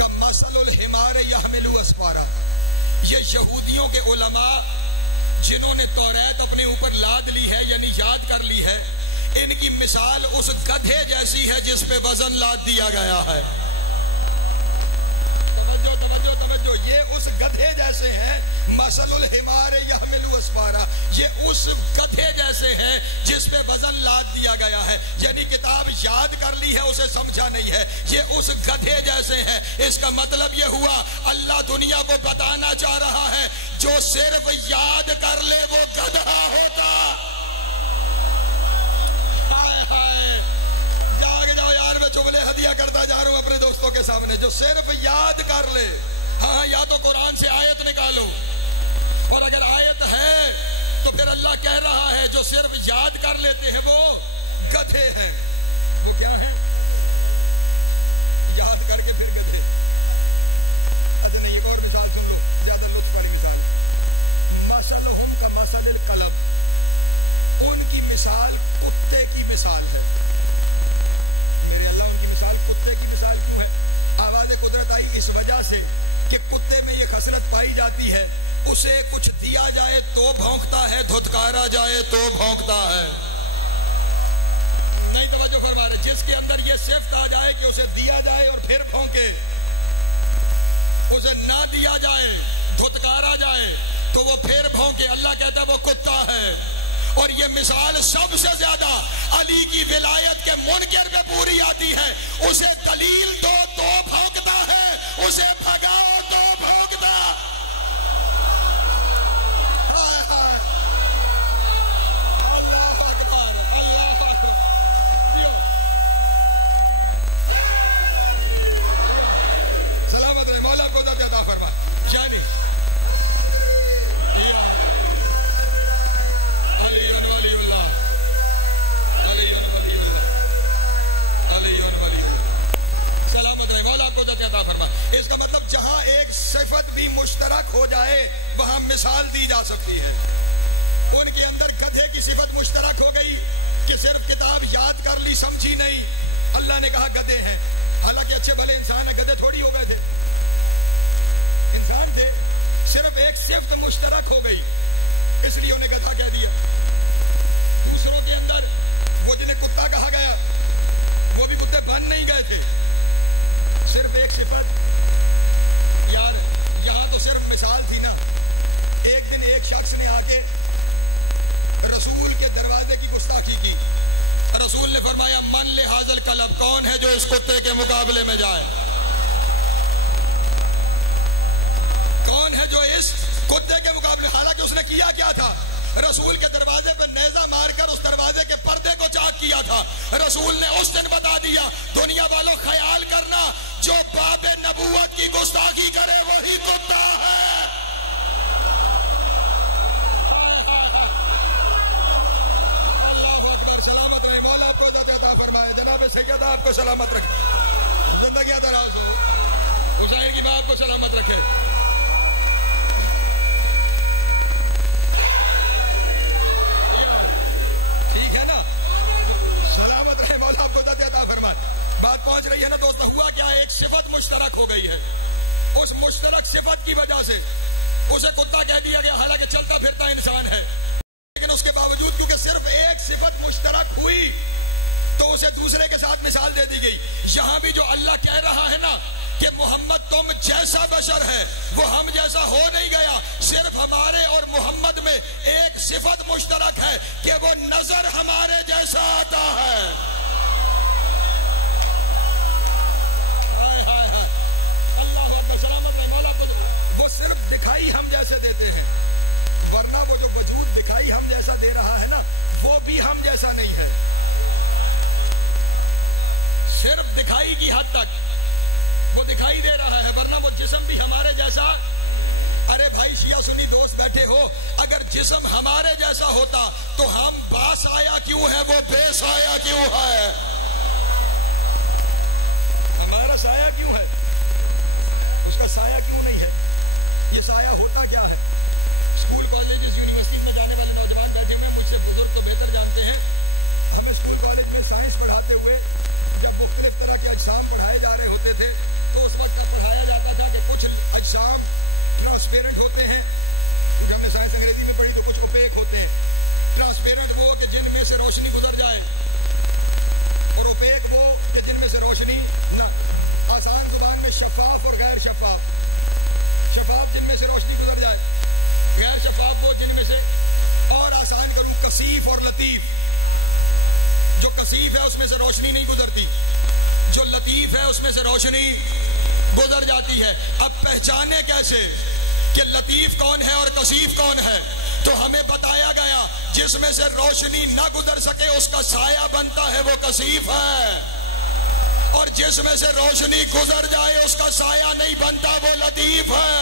कमसलुल हिमार यहमिलु अस्फारा। ये यहूदियों के उलमा जिन्होंने तौरात अपने ऊपर लाद ली है, यानी याद कर ली है, इनकी मिसाल उस गधे जैसी है जिस पे वजन लाद दिया गया है। तवज्जो तवज्जो तवज्जो, ये उस गधे जैसे हैं। मसलुल हिमारे यहमिलु अस्फारा, ये उस गधे जैसे हैं जिस पे वजन लाद दिया गया है, यानी किताब याद कर ली है, उसे समझा नहीं है। ये उस गधे जैसे हैं। इसका मतलब ये हुआ अल्लाह दुनिया को बताना चाह रहा है, जो सिर्फ याद कर ले वो गधा होता। हाय हाय, जाग जाओ यार, मैं जुमले हदिया करता जा रहा हूं अपने दोस्तों के सामने। जो सिर्फ याद कर ले, हाँ, या तो कुरान से आयत निकालो, और अगर आयत है तो फिर अल्लाह कह रहा है जो सिर्फ याद कर लेते हैं वो गधे हैं। वो क्या है? याद करके फिर गधे। अच्छा नहीं, एक और मिसाल सुन लो, ज्यादा लुत्फ वाली मिसाल। मसलहुम का मसलिल कलब, उनकी मिसाल कुत्ते की मिसाल है। मेरे अल्लाह, उनकी मिसाल कुत्ते की मिसाल क्यों है? आवाज़ कुदरत आई इस वजह से कि कुत्ते में ये खसलत पाई जाती है, उसे कुछ दिया जाए तो भौंकता है, धुतकारा जाए तो भौंकता है। नहीं तवज्जो फरमा रहे, जिसके अंदर ये सिफ्त आ जाए कि उसे दिया जाए और फिर भौंके, उसे ना दिया जाए, धुतकारा जाए तो वो फिर भौंके, अल्लाह कहता है वो कुत्ता है। और ये मिसाल सबसे ज्यादा अली की विलायत के मुनकर पे पूरी आती है। उसे दलील दो तो भौंकता है, उसे भगाओ तो भौंकता। सलामत रहे, मौला को दर्जा अता फरमा। यानी इसका मतलब जहां एक सिफत भी मुश्तरक हो जाए वहां मिसाल दी जा सकती है। उनके अंदर गधे की सिफत मुश्तरक हो गई कि सिर्फ किताब याद कर ली, समझी नहीं, अल्लाह ने कहा गधे हैं। हालांकि अच्छे भले इंसान है, गधे थोड़ी हो गए थे, इंसान थे, सिर्फ एक सिफत मुश्तरक हो गई इसलिए उन्हें गधा कह दिया। दूसरों के अंदर वो जिन्हें कुत्ता कहा गया वो भी कुत्ते बन नहीं गए थे, सिर्फ एक सिफत। यार यहाँ तो सिर्फ मिसाल थी ना। एक दिन एक शख्स ने आके रसूल के दरवाजे की गुस्ताखी की। रसूल ने फरमाया मन ले हाजल कलब, कौन है जो इस कुत्ते के मुकाबले में जाए? कौन है जो इस कुत्ते के मुकाबले? हालांकि उसने किया क्या था? रसूल के दरवाजे पर नेजा मारकर उस दरवाजे के पर्दे को चाक किया था। रसूल ने उस दिन बता दिया, दुनिया वालों ख्याल करना, जो बाबे नबूवत की गुस्ताखी करे वही कुत्ता है। अल्लाहू अकबर, सलामत रहे, मौला आपको इज्जत अता फरमाए, जनाब सैयद आपको सलामत रखे, जिंदगी दराज हो। हुसैन की माँ आपको सलामत रखे। ठीक है ना, सलामत रहे, मौला आपको अता फरमाए। बात पहुंच रही है ना दोस्त। हुआ क्या, एक सिफत मुश्तरक हो गई है। उस मुश्तरक सिफत की वजह से उसे कुत्ता कह दिया गया, हालांकि चलता फिरता इंसान है, लेकिन उसके बावजूद क्योंकि सिर्फ एक सिफत मुश्तरक हुई तो उसे दूसरे के साथ मिसाल दे दी गई। यहां भी जो अल्लाह कह रहा है ना कि मोहम्मद तुम जैसा बशर है, वो हम जैसा हो नहीं गया, सिर्फ हमारे और मोहम्मद में एक सिफत मुश्तरक है कि वो नजर हमारे जैसा आता है। वो सिर्फ दिखाई हम जैसे देते हैं, वरना वो जो वजूद दिखाई हम जैसा दे रहा है ना, वो भी हम जैसा नहीं है। सिर्फ दिखाई की हद तक वो दिखाई दे रहा है, वरना वो जिस्म भी हमारे जैसा। अरे भाई शिया सुन्नी दोस्त बैठे हो, अगर जिस्म हमारे जैसा होता तो हम बासाया क्यों है, वो बेसाया क्यों है? हमारा साया क्यों है, उसका साया क्यों नहीं है? ये साया होता क्या है? स्कूल कॉलेज यूनिवर्सिटी में जाने वाले नौजवान बैठे हुए, मुझसे बुजुर्ग तो बेहतर जानते हैं। हमें स्कूल कॉलेज में साइंस पढ़ाते हुए जब मुख्तलिफ तरह के अजसाम पढ़ाए जा रहे होते थे तो उस वक्त पढ़ाया जाता था कि कुछ अजसाम ट्रांसपेरेंट होते हैं, क्योंकि हमने साइंस अंग्रेजी में पढ़ी, तो कुछ ओपेक होते हैं। ट्रांसपेरेंट वो कि जिनमें से रोशनी गुजर जाए, और ओपेक वो कि जिनमें से रोशनी ना। आसान जुबान में शफाफ और गैर शफाफ। शफाफ जिनमें से रोशनी गुजर जाए, गैर शफाफ वो जिनमें से, और आसान करूं कसीफ और लतीफ। जो कसीफ है उसमें से रोशनी नहीं गुजरती, जो लतीफ है उसमें से रोशनी गुजर जाती है। अब पहचाने कैसे कि लतीफ कौन है और कसीफ कौन है? तो हमें बताया गया जिसमें से रोशनी ना गुजर सके उसका साया बनता है, वो कसीफ है, और जिसमें से रोशनी गुजर जाए उसका साया नहीं बनता, वो लतीफ है।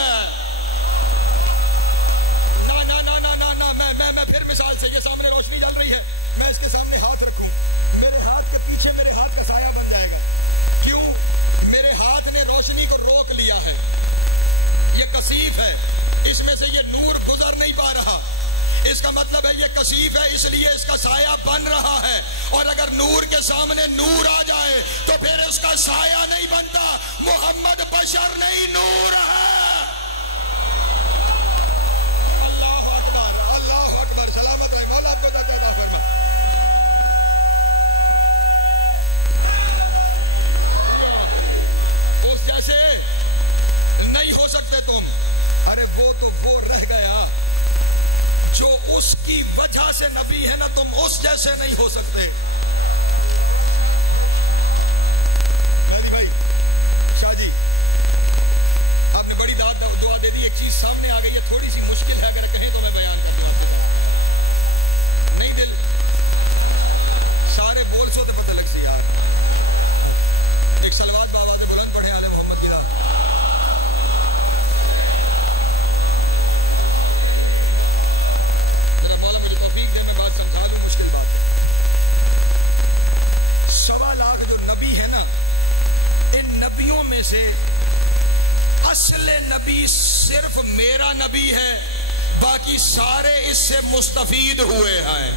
ना ना ना ना ना ना मैं फिर मिसाल से, ये सामने रोशनी जल रही है, मैं इसके सामने हाथ रखूं, मेरे हाथ के पीछे मेरे हाथ का साया बन जाएगा। क्यों? मेरे हाथ ने रोशनी को रोक लिया है, ये कसीफ है, इसमें से ये नूर गुजर नहीं पा रहा। इसका मतलब है ये कसीफ है, इसलिए इसका साया बन रहा है। और अगर नूर के सामने नूर आ जाए तो फिर उसका साया नहीं बनता। मोहम्मद बशर नहीं, नूर है। अल्लाह अकबर, अल्लाह अकबर। सलामत रहे, मौला आपको अता फरमाए। उस जैसे नहीं हो सकते तुम। अरे वो तो वो रह गया जो उसकी वजह से नबी है ना, तुम उस जैसे नहीं हो सकते। भाई शाह जी, आपने बड़ी दुआ दे दी, एक चीज सामने आ गई है, थोड़ी सी मुश्किल है, अगर कहें तो मैं बयान करता नहीं। दिल सारे बोल सो तो पता लग सी यार। एक सलवात बाबा दे बुलंद पढ़े आले मोहम्मद की रात। से असले नबी सिर्फ मेरा नबी है, बाकी सारे इससे मुस्तफीद हुए हैं।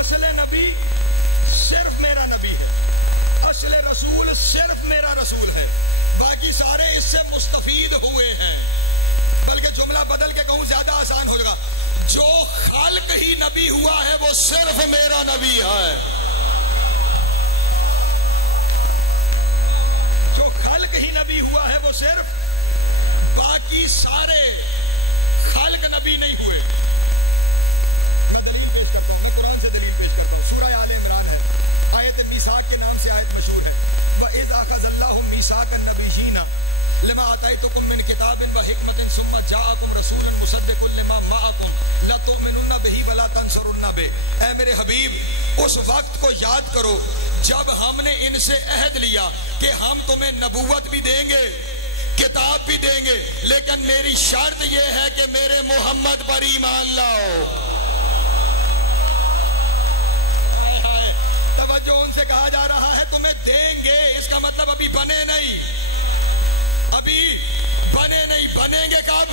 असले नबी सिर्फ मेरा नबी है, असले रसूल सिर्फ मेरा रसूल है, बाकी सारे इससे मुस्तफीद हुए हैं। बल्कि जुमला बदल के कहूं ज्यादा आसान हो जाएगा, जो खाल्क ही नबी हुआ है वो सिर्फ मेरा नबी है। नबी हुआ है वो सिर्फ, बाकी सारे खाल्क नबी नहीं हुए। मैं दलील पेश करता हूं, मैं कुरान से दलील पेश करता हूं। सूरह आले इमरान है, आयत मीसाक के नाम से आयत मशहूर है। वइज़ अख़ज़ल्लाहु मीसाकन नबिय्यीना लमा आतैतुकुम मिन किताबिन व हिकमतिन सुम्मा जाअकुम रसूलुन मुसद्दिकुन लिमा मअकुम लतुमिनुन्ना बिही व ला तंसुरुन्ना बिही। ऐ मेरे हबीब, उस वक्त को याद करो जब हमने इनसे अहद लिया कि हम तुम्हें नबूवत भी देंगे, किताब भी देंगे, लेकिन मेरी शर्त यह है कि मेरे मोहम्मद पर ईमान लाओ। तवज्जो, उनसे कहा जा रहा है तुम्हें देंगे, इसका मतलब अभी बने नहीं, अभी बने नहीं। बनेंगे कब?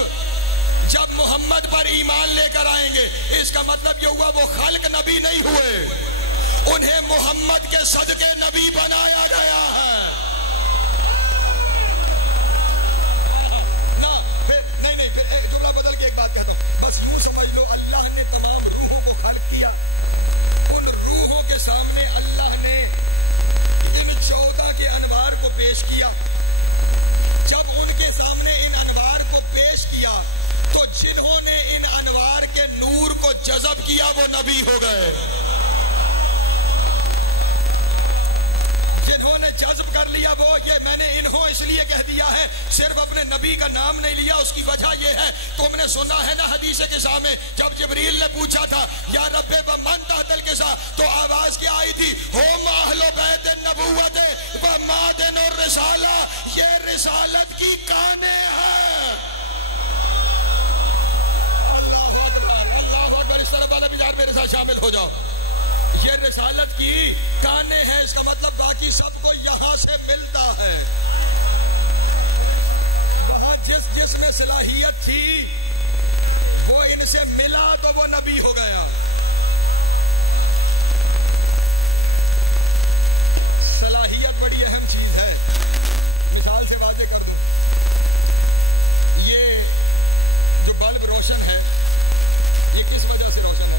जब मोहम्मद पर ईमान लेकर आएंगे। इसका मतलब ये हुआ वो खल्क नबी नहीं हुए, उन्हें मोहम्मद के सदके नबी बनाया गया है ना। नहीं, फिर एक जुमला बदल के एक बात कहता हूं, बस यूं समझ लो अल्लाह ने तमाम रूहों को खल्क किया, उन रूहों के सामने अल्लाह ने इन 14 के अनवार को पेश किया। जब उनके सामने इन अनवार को पेश किया तो जिन्होंने इन अनवार के नूर को जज़ब किया वो नबी हो गए। जिन्होंने जज़ब कर लिया वो, ये मैंने इन्हों इसलिए कह दिया है, सिर्फ अपने नबी का नाम नहीं लिया। उसकी वजह ये है, तुमने सुना है ना हदीस के सामने जब जिब्रील ने पूछा था या रब्बे व मन तहतल के साथ, तो आवाज क्या आई थी? हो महलो बैत नबुव्वत व मादन और रिसाला, ये रिसालत की काने हैं। मेरे साथ शामिल हो जाओ, ये रिसालत की काने हैं। इसका मतलब बाकी सबको यहां से मिलता है। वहां जिसमें सलाहियत थी वो इनसे मिला तो वो नबी हो गया। सलाहियत बड़ी अहम चीज है। मिसाल से बातें कर दूं, ये जो बल्ब रोशन है ये किस वजह से रोशन है?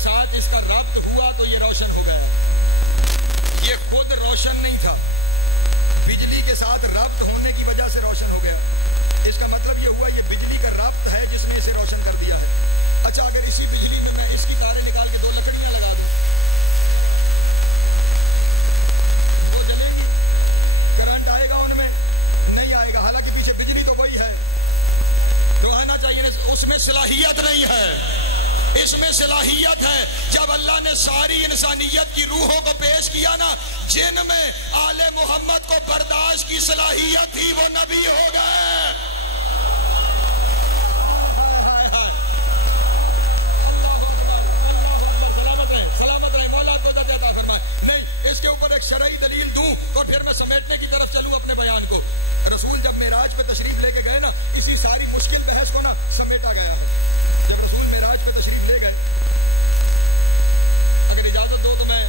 साथ इसका रब्त हुआ तो ये रोशन हो गया। ये खुद रोशन नहीं था, बिजली के साथ रब्त होने की वजह से रोशन हो गया। इसका मतलब ये हुआ ये बिजली का रब्त है जिसने इसे रोशन कर दिया है। अच्छा, अगर इसी बिजली में मैं इसकी तारें निकाल के 2 लकड़ियां लगा दूं तो चलेगी? करंट आएगा उनमें? नहीं आएगा। हालांकि पीछे बिजली तो वही है, तो आना चाहिए। उसमें सलाहियत नहीं है, इसमें सलाहियत है। जब अल्लाह ने सारी इंसानियत की रूहों को पेश किया ना, जिनमें आले मोहम्मद को बर्दाश्त की सलाहियत थी वो नबी हो गए। सलामत रहे, मौला को दर्जा अता फरमाए। नहीं, इसके ऊपर एक शरई दलील दूं और फिर मैं समेटने की तरफ चलूं अपने बयान को। रसूल जब मेराज में तशरीफ लेके गए ना, इसी सारी मुश्किल बहस को ना समेटा गया। जब रसूल मेराज में तशरीफ ले गए, अगर इजाजत दो तो मैं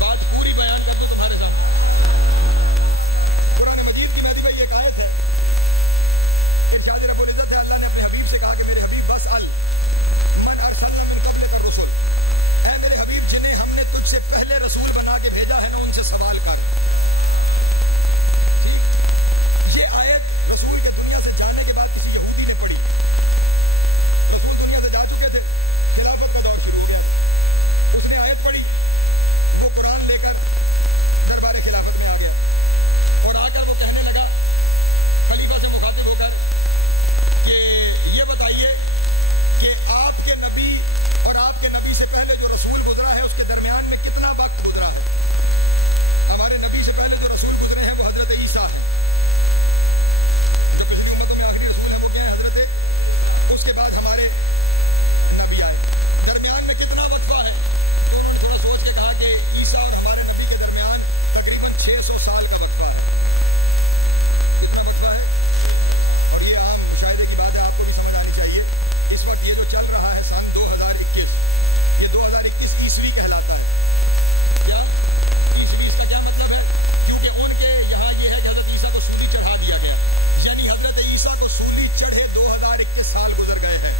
बात पूरी बयान कर दूं तुम्हारे साथ। कुरान मजीद की वैसे भाई एक आयत है, इरशाद रब्बुल इज्जत है, अल्लाह ने अपने हबीब से कहा कि मेरे हबीब फसअल मन अरसलना मिन क़ब्लिका रुसूल, ऐ मेरे हबीब जिन्हें हमने तुझसे पहले रसूल बना के भेजा है ना, उनसे सवाल कर। ये आयत रसूल के दुनिया से जाने के बाद किसी यहूदी ने पढ़ी। रसूल दुनिया से जा चुके थे, खिलाफत का दौर शुरू हो गया, उसने आयत पढ़ी, वो कुरान लेकर दरबार खिलाफत में आ गया और आकर वो कहने लगा खलीफा से मुखातिब होकर कि ये बताइए कि आपके नबी और आपके नबी से पहले जो रसूल गुजरा है उसके दरमियान में कितना वक्त गुजरा है? हमारे नबी से पहले जो रसूल गुजरे हैं वो हजरत ईसा है, जो पिछली उम्मतों में आखिरी रसूल है वो क्या है? हजरत। उसके बाद हमारे नबी आए, दरमियान में कितना वक्फा है? थोड़ा सोच के कहा कि ईसा और हमारे नबी के दरमियान तकरीबन 600 साल का वक्फा है। कितना वक्फा है? और ये आप मुशाहिदे की बात है, आपको भी समझ आनी चाहिए। इस वक्त ये जो चल रहा है सन 2021, ये 2021 ईस्वी कहलाता है। क्या ईस्वी इसका क्या मतलब है? क्योंकि उनके यहाँ ये है कि हजरत ईसा को सूली चढ़ा दिया गया, यानी हजरत ईसा को सूली चढ़े 2021 साल गुजर गए हैं।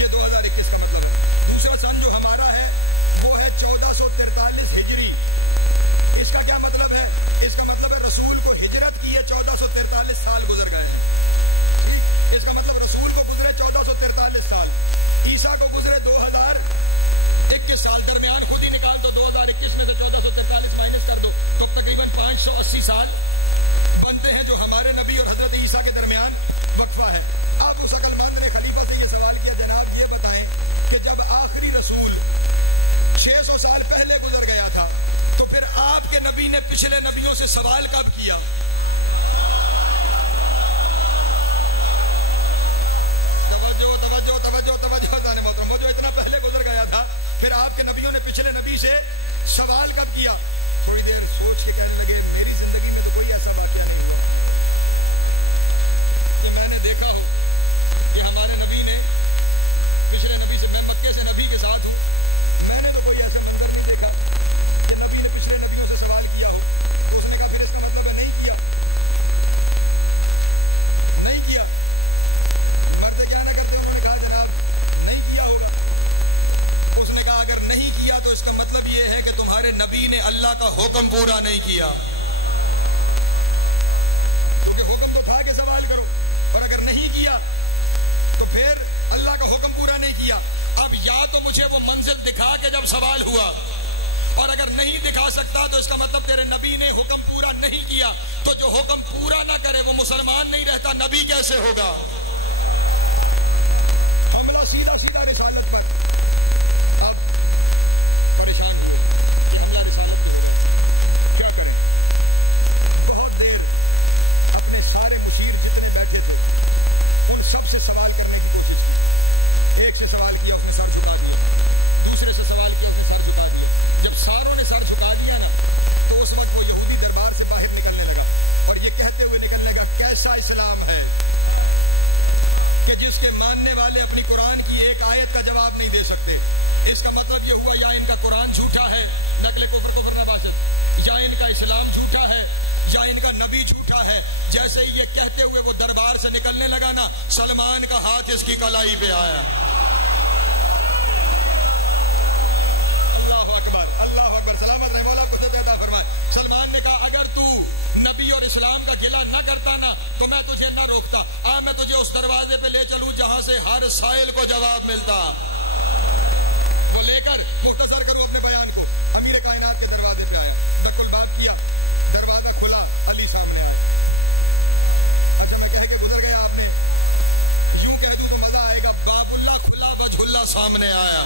ये 2021 का मतलब है। दूसरा सन जो हमारा है वो है 1443 हिजरी। इसका क्या मतलब है? इसका मतलब है रसूल को हिजरत किए 1443 साल गुजर गए हैं। इसका मतलब रसूल को गुजरे 1443 साल, ईसा को गुजरे 2021 साल। दरमियान खुद ही निकाल दो, 2021 में से 1443 माइनस कर दो तो तकरीबन 580 साल बनते हैं जो हमारे नबी और हजरत ईसा के दरमियान वक्फा है। आप उस अकलमंद ने खलीफा से ये सवाल किया, जनाब ये बताएं कि जब आखिरी रसूल 600 साल पहले गुजर गया था तो फिर आपके नबी ने पिछले नबियों से सवाल कब किया? कि पिछले नबी से सवाल कब किया? थोड़ी देर सोच के कहने लगे मेरी जिंदगी में तो कोई ऐसा वाक़या नहीं कि मैंने देखा हो कि हमारे नबी ने पिछले नबी से, मैं मक्के से नबी के साथ हूँ, मैंने तो कोई ऐसा मंजर नहीं देखा कि नबी ने पिछले नबियों से सवाल किया हो। तो उसने कहा फिर इसका मतलब है नहीं किया, नहीं किया। करते क्या ना करते? उन्होंने कहा जनाब नहीं किया होगा। उसने कहा अगर नहीं किया तो इसका मतलब ये है कि तुम्हारे नबी ने अल्लाह का हुक्म पूरा नहीं किया। क्योंकि हुक्म तो खा के सवाल करो, और अगर नहीं किया तो फिर अल्लाह का हुक्म पूरा नहीं किया। अब या तो मुझे वो मंजिल दिखा के जब सवाल हुआ, और अगर नहीं दिखा सकता तो इसका मतलब तेरे नबी ने हुक्म पूरा नहीं किया। तो जो हुक्म पूरा ना करे वो मुसलमान नहीं रहता, नबी कैसे होगा? हमला सीधा सीधा रिसालत पर। अब परेशान क्या रिसालत क्या करें? बहुत देर अपने सारे मुशीर जितने बैठे थे उन सबसे सवाल करने की कोशिश की। एक से सवाल किया, उसने सर झुका दिया, दूसरे से सवाल किया, उसने सर झुका दिया। जब सारों ने सर झुका दिया ना, तो उस वक्त वो यहूदी दरबार से बाहर निकलने लगा और ये कहते हुए निकलने लगा, कैसा इस्लाम है कि जिसके मानने वाले अपनी कुरान की एक आयत का जवाब नहीं दे सकते। इसका मतलब ये हुआ या इनका कुरान झूठा है, नकले कुफ्र को नवाजत, या इनका इस्लाम झूठा है, या इनका नबी झूठा है। जैसे ही ये कहते हुए वो दरबार से निकलने लगा ना, सलमान का हाथ इसकी कलाई पे आया। अल्लाह अकबर, सलामत रहे, मौला आपको अता फरमाए। सलमान ने कहा अगर तू नबी और इस्लाम का गिला न करता ना तो मैं तुझे न रोकता। मैं तुझे उस दरवाजे पे ले चलूं जहां से हर साइल को जवाब मिलता। वो लेकर मुख्तसर करो अपने बयान को, अमीर कायनात के दरवाजे पे आया, तकुल बात किया, दरवाजा खुला, अली सामने आया। अच्छा कह के गुजर गया आपने, यूं कह दूं तो मजा आएगा, बाबुल्ला खुला वजहुल्ला सामने आया।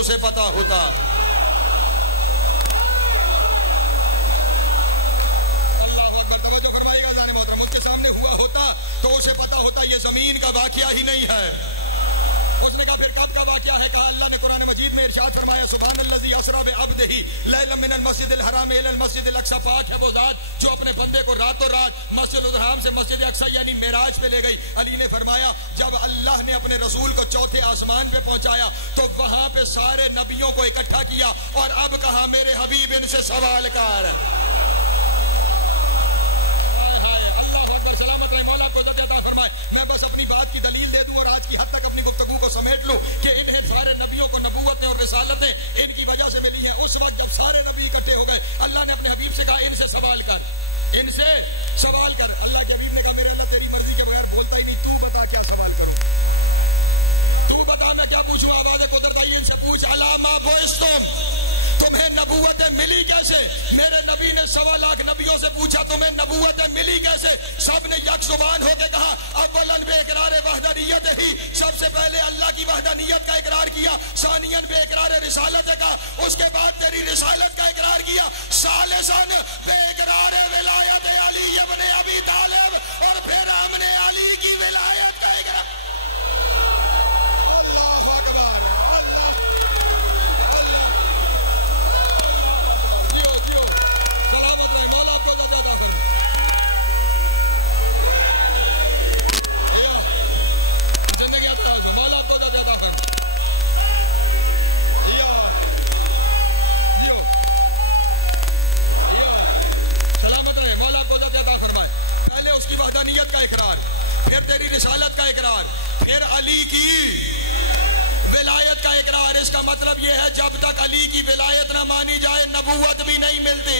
उसे पता होता। उनके सामने हुआ होता तो उसे पता होता ये जमीन का वाकया ही नहीं है। उसने कहा फिर कब का वाकया है? कहा अल्लाह ने कुरान मजीद में इरशाद फरमाया, सुब्हानल्लज़ी अस्रा बिअब्दिही लैलन मिनल मस्जिदिल हराम इलल मस्जिदिल अक्सा। पाक है वो जात जो अपने बंदे को रातों रात मस्जिदुल हराम से मस्जिद अक्सा यानी मेराज पे ले गई। अली ने फरमाया जब अल्लाह ने अपने रसूल को चौथे आसमान पे पहुंचाया तो वहां पे सारे नबियों को इकट्ठा किया और अब कहा मेरे हबीब इनसे सवाल कर। मैं बस अपनी बात की दलील दे दूं और आज की हद तक अपनी गुफ्तगू को समेट लूं कि इन्हें सारे नबियों को नबूवतें और रिसालतें इनकी वजह से मिली है। उस वक्त जब सारे नबी इकट्ठे हो गए, अल्लाह ने अपने हबीब से कहा इनसे सवाल कर, इनसे सवाल कर। अल्लाह के हबीब ने कहा मेरे अल्लाह तेरी मर्जी के बगैर बोलता ही नहीं, तू बता क्या सवाल करो, तू बता मैं क्या पूछूं। आवाज़ कुदरत आई, इनसे पूछ अलामा बुइस्तुम, तुम्हें नबूवतें मिली कैसे? मेरे नबी ने 1.25 लाख नबियों से पूछा तुम्हें नबूवतें मिली कैसे? सब ने यक जुबान होकर कहा अव्वलन बेइकरार वहदानियत ही, सबसे पहले अल्लाह की वहदानियत का इकरार किया। सानियन बेइकरार रिसालत का, उसके बाद तेरी रिसालत का इकरार किया। सालिसन बेइकरार विलायत अली इब्न अबी तालिब, और फिर हमने अली की विलायत का इकरार। अल्लाहु अकबर, अल्लाह रिसालत का इकरार, फिर अली की विलायत का इकरार। इसका मतलब यह है जब तक अली की विलायत ना मानी जाए नबूवत भी नहीं मिलती।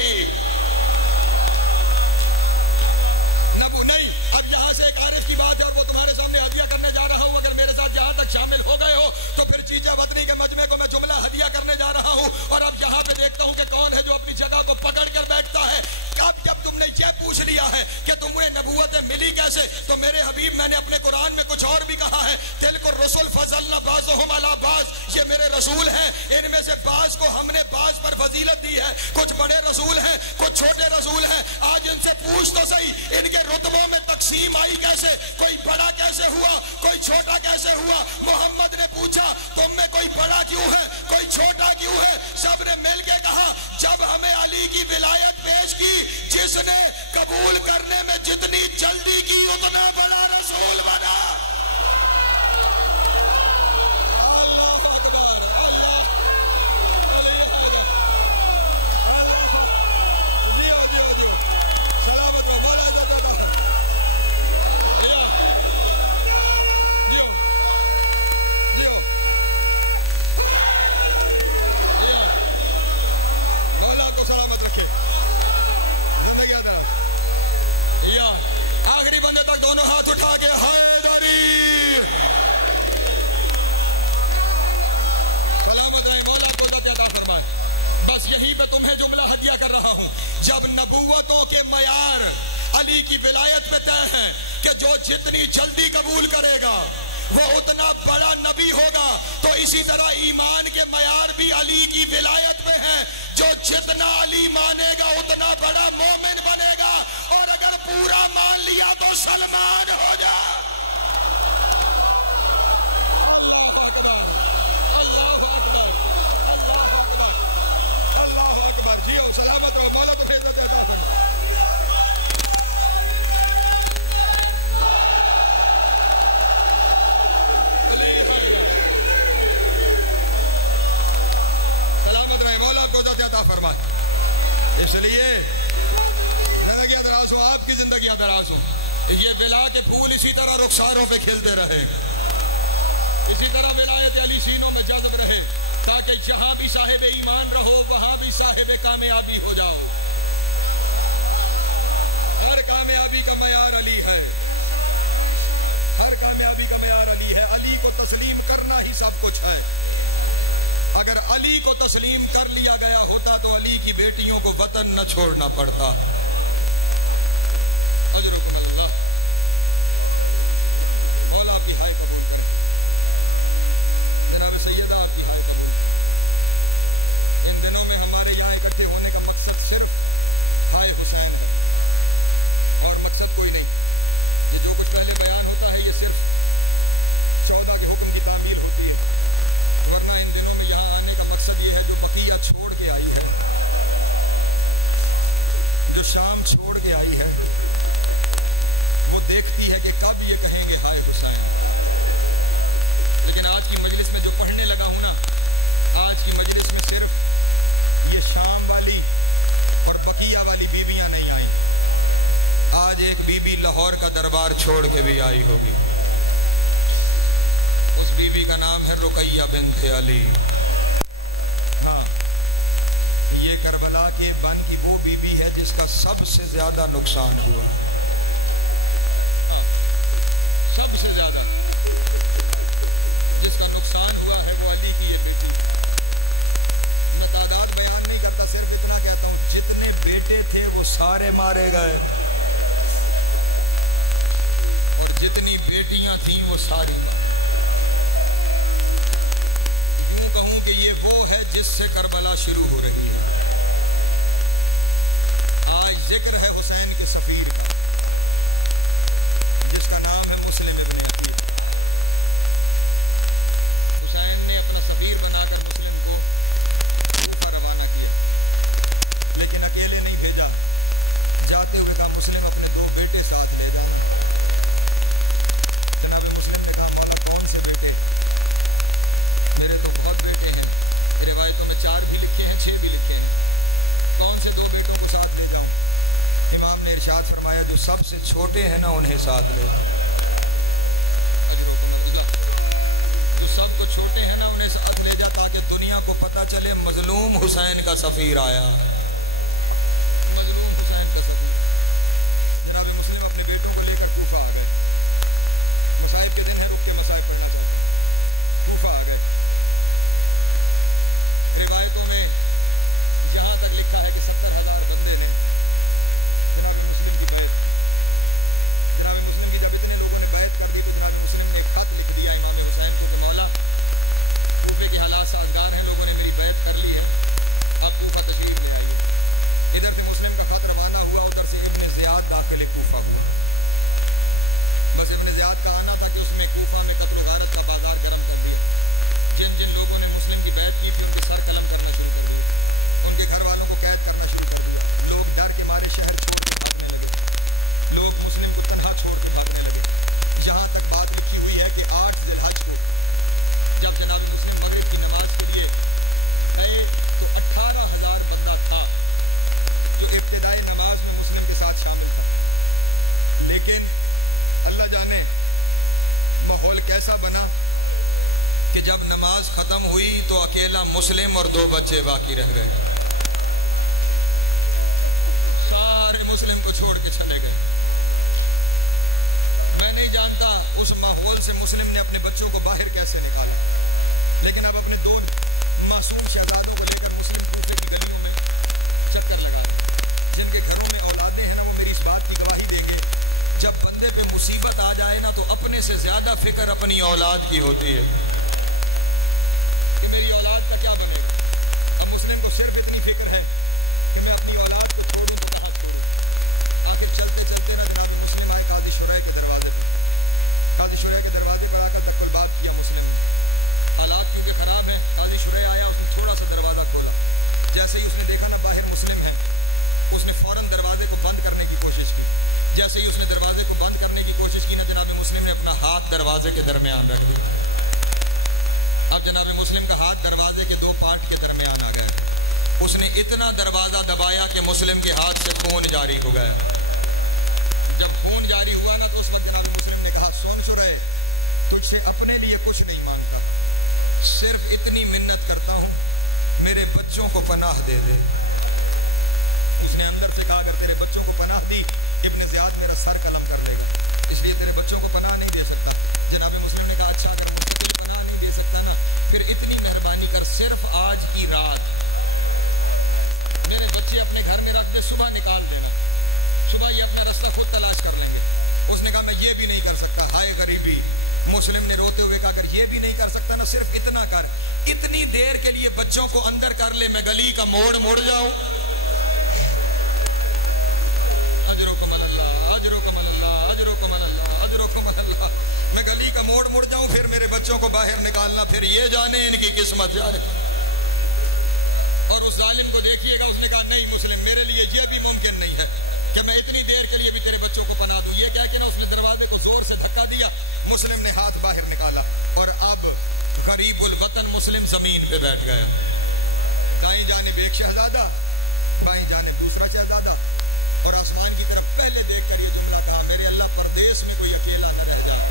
नबू नहीं। अब यहां से एक आरिफ की बात है और वो तुम्हारे सामने हदिया करने जा रहा हूं। अगर मेरे साथ यहां तक शामिल हो गए हो तो फिर जीजा वतनी के मजमे को मैं जुमला हदिया करने जा रहा हूं। और अब यहां पे देखता हूं कि कौन है जो अपनी जगह को पकड़ कर बैठता है। अब जब तुमने ये पूछ लिया है कि तुम्हें नबूवतें मिली कैसे, तो मेरे हबीब मैंने अपने कुरान में कुछ और भी कहा है। दिल को रसूल फजलना बाज़ुहुम अला बाज़, ये मेरे रसूल हैं, इनमें से बाज को हमने बाज पर फजीलत दी है। कुछ बड़े रसूल हैं, कुछ छोटे रसूल हैं। आज इनसे पूछ तो सही, इनके रुतबों में तकसीम आई कैसे? कोई बड़ा कैसे हुआ, कोई छोटा कैसे हुआ? मोहम्मद ने पूछा तुम में कोई बड़ा क्यों है, कोई छोटा क्यों है? सब ने मिल के कहा जब हमें अली की विलायत पेश की, जिसने कबूल करने में जितनी जल्दी की उतना बड़ा रसूल बना। दोनों हाथ उठा के हैदरी सलामत रहे, मौला को तक। बस यहीं पे तुम्हें जुमला हदिया कर रहा हूं। जब नबूवतों के मयार अली की विलायत में तय है कि जो जितनी जल्दी कबूल करेगा वो उतना बड़ा नबी होगा, तो इसी तरह ईमान के मयार भी अली की विलायत में है। जो जितना अली मानेगा उतना बड़ा मोमिन बनेगा, और अगर पूरा मान लिया तो सलमान हो जा। सलामत रहो, मौला तुम्हें इज्जत देता है। सलामत रहे, मौला आपको इज्जत देता फरमाए। इसलिए जिंदगी दराज हो, आपकी जिंदगी दराज हो। ये विला के फूल इसी तरह रुखसारों पे खिलते रहे, इसी तरह विलायत अली सीनों में जज्ब रहे, ताकि जहां भी साहिब ईमान रहो वहां भी साहिब कामयाबी हो जाओ। हर कामयाबी का मयार अली है, हर कामयाबी का मयार अली है। अली को तस्लीम करना ही सब कुछ है। अगर अली को तस्लीम कर लिया गया होता तो अली की बेटियों को वतन न छोड़ना पड़ता। लाहौर का दरबार छोड़ के भी आई होगी। उस बीबी का नाम है रुकैया बिन्त अली। हाँ, ये करबला के बन की वो बीबी है जिसका सबसे ज्यादा नुकसान हुआ। हाँ, सबसे ज्यादा जिसका नुकसान हुआ है वो अली की ये बेटी। मैं तादाद बयान नहीं करता, सिर्फ इतना कहता हूँ जितने बेटे थे वो सारे मारे गए, बेटियां थी वो सारी मां। यूं कहूं कि ये वो है जिससे करबला शुरू हो रही है। आज जिक्र है हुसैन की सफीर, जिसका नाम है मुस्लिम इब्न अकील। हुसैन ने अपना सफीर बनाकर मुस्लिम को कूफा रवाना किया, लेकिन अकेले नहीं भेजा। जाते हुए कहा मुस्लिम अपने दो बेटे साथ ले जाना। मुस्लिम ने कहा मौला कौन से बेटे? मेरे तो बहुत बेटे हैं, रिवायतों में 4 भी लिखे हैं, 6 भी लिखे हैं, कौन से 2 बेटों को साथ ले जाऊं? इमाम ने इरशाद फरमाया जो सबसे छोटे हैं ना उन्हें साथ ले। पता चले मजलूम हुसैन का सफीर आया। मुस्लिम और 2 बच्चे बाकी रह गए। सारे मुस्लिम को छोड़ के चले गए। मैं नहीं जानता उस माहौल से मुस्लिम ने अपने बच्चों को बाहर कैसे निकाला, लेकिन अब अपने 2 मासूम शहजादों को लेकर मुस्लिम की गलियों में चक्कर लगा, जिनके घरों में औलादे हैं ना, वो मेरी इस बात की गवाही देंगे, जब बंदे पे मुसीबत आ जाए ना तो अपने से ज्यादा फिक्र अपनी औलाद की होती है। दरवाजे के दरमियान रख दी। अब जनाब मुस्लिम का हाथ दरवाजे के 2 पार्ट के दरमियान आ गया। उसने इतना दरवाजा दबाया कि मुस्लिम के हाथ से खून जारी हो गया। जब खून जारी हुआ ना तो उस वक्त जनाब मुस्लिम ने कहा, सुन सुरे, तुझसे अपने लिए कुछ नहीं मांगता, सिर्फ इतनी मिन्नत करता हूं, मेरे बच्चों को पनाह दे दे। उसने अंदर से कहा, अगर तेरे बच्चों को पनाह दी इब्न ज़ियाद तेरा सर कलम कर लेगा, इसलिए तेरे बच्चों को पनाह नहीं दे सकता। जनाब मुस्लिम ने कहा, अच्छा अगर पनाह नहीं दे सकता ना, फिर इतनी मेहरबानी कर, सिर्फ आज की रात मेरे बच्चे अपने घर में रख के सुबह निकाल देना, सुबह ये अपना रास्ता खुद तलाश कर लेंगे। उसने कहा, मैं ये भी नहीं कर सकता, हाय गरीबी। मुस्लिम ने रोते हुए कहा, अगर ये भी नहीं कर सकता ना, सिर्फ इतना कर, इतनी देर के लिए बच्चों को अंदर कर ले, मैं गली का मोड़ मुड़ जाऊं। मैं गली का मोड़ मुड़ जाऊं, फिर मेरे बच्चों को बाहर निकालना, फिर ये जाने इनकी किस्मत जाने। और उस जालिम को देखिएगा, उसने कहा, नहीं मुस्लिम, मेरे लिए ये भी मुमकिन नहीं है कि मैं इतनी देर के लिए भी तेरे बच्चों को पनाह दूं। ये क्या कि ना, उसने दरवाजे को जोर से धक्का दिया, मुस्लिम ने हाथ बाहर निकाला और अब करीबुल वतन मुस्लिम जमीन पे बैठ गया। दाईं जानिब एक शहजादा, बाईं जानिब दूसरा शहजादा, और आसमान की तरफ पहले देखकर ये जुमला कहा, मेरे अल्लाह, परदेश में कोई अकेला न रह जाए।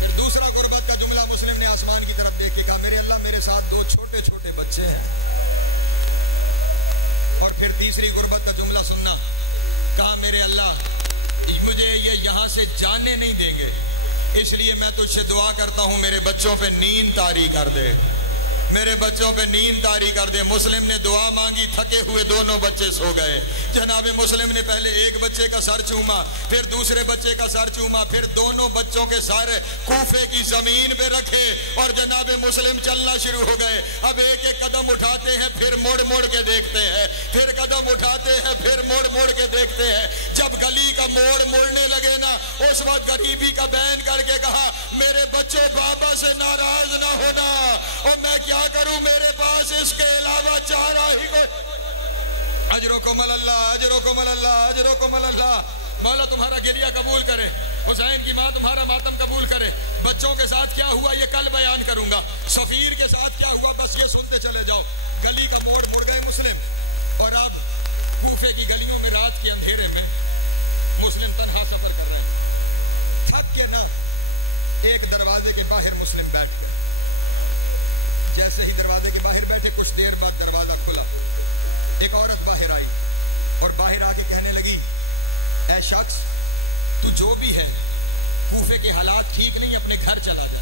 फिर दूसरा गुर्बत का जुमला मुस्लिम ने आसमान की तरफ देख के कहा, मेरे अल्लाह, मेरे साथ 2 छोटे छोटे बच्चे हैं। और फिर तीसरी गुर्बत का जुमला सुनना, कहा, मेरे अल्लाह, मुझे ये यहाँ से जाने नहीं देंगे, इसलिए मैं तुझसे दुआ करता हूँ, मेरे बच्चों पे नींद तारी कर दे, मेरे बच्चों पे नींद तारी कर दे। मुस्लिम ने दुआ मांगी, थके हुए दोनों बच्चे सो गए। जनाब मुस्लिम ने पहले एक बच्चे का सर चूमा, फिर दूसरे बच्चे का सर चूमा, फिर दोनों बच्चों के सर कूफे की जमीन पे रखे और जनाब मुस्लिम चलना शुरू हो गए। अब एक एक कदम उठाते हैं, फिर मोड़ मोड़ के देखते हैं, फिर कदम उठाते हैं, फिर मोड़ मोड़ के देखते हैं। जब गली का मोड़ मुड़ने लगे ना, उस वक्त गरीबी का बैन करके कहा, मेरे बच्चों, बाबा से नाराज ना होना, और मैं क्या करूं, मेरे पास इसके अलावा चारा ही कोई। अजरुकुम अल्लाह, अजरुकुम अल्लाह, अजरुकुम अल्लाह। मौला तुम्हारा गिरिया कबूल करे, हुसैन की माँ तुम्हारा मातम कबूल करे। बच्चों के साथ क्या हुआ ये कल बयान करूंगा, सफीर के साथ क्या हुआ बस ये सुनते चले जाओ। गली का मोड़ मुड़ गए मुस्लिम, और अब कूफे की गलियों में रात के अंधेरे में मुस्लिम तन्हा सफर कर रहे हैं। थक के ना एक दरवाजे के बाहर मुस्लिम बैठ, ऐ शख्स, तू जो भी है, कूफे के हालात ठीक नहीं, अपने घर चला जा।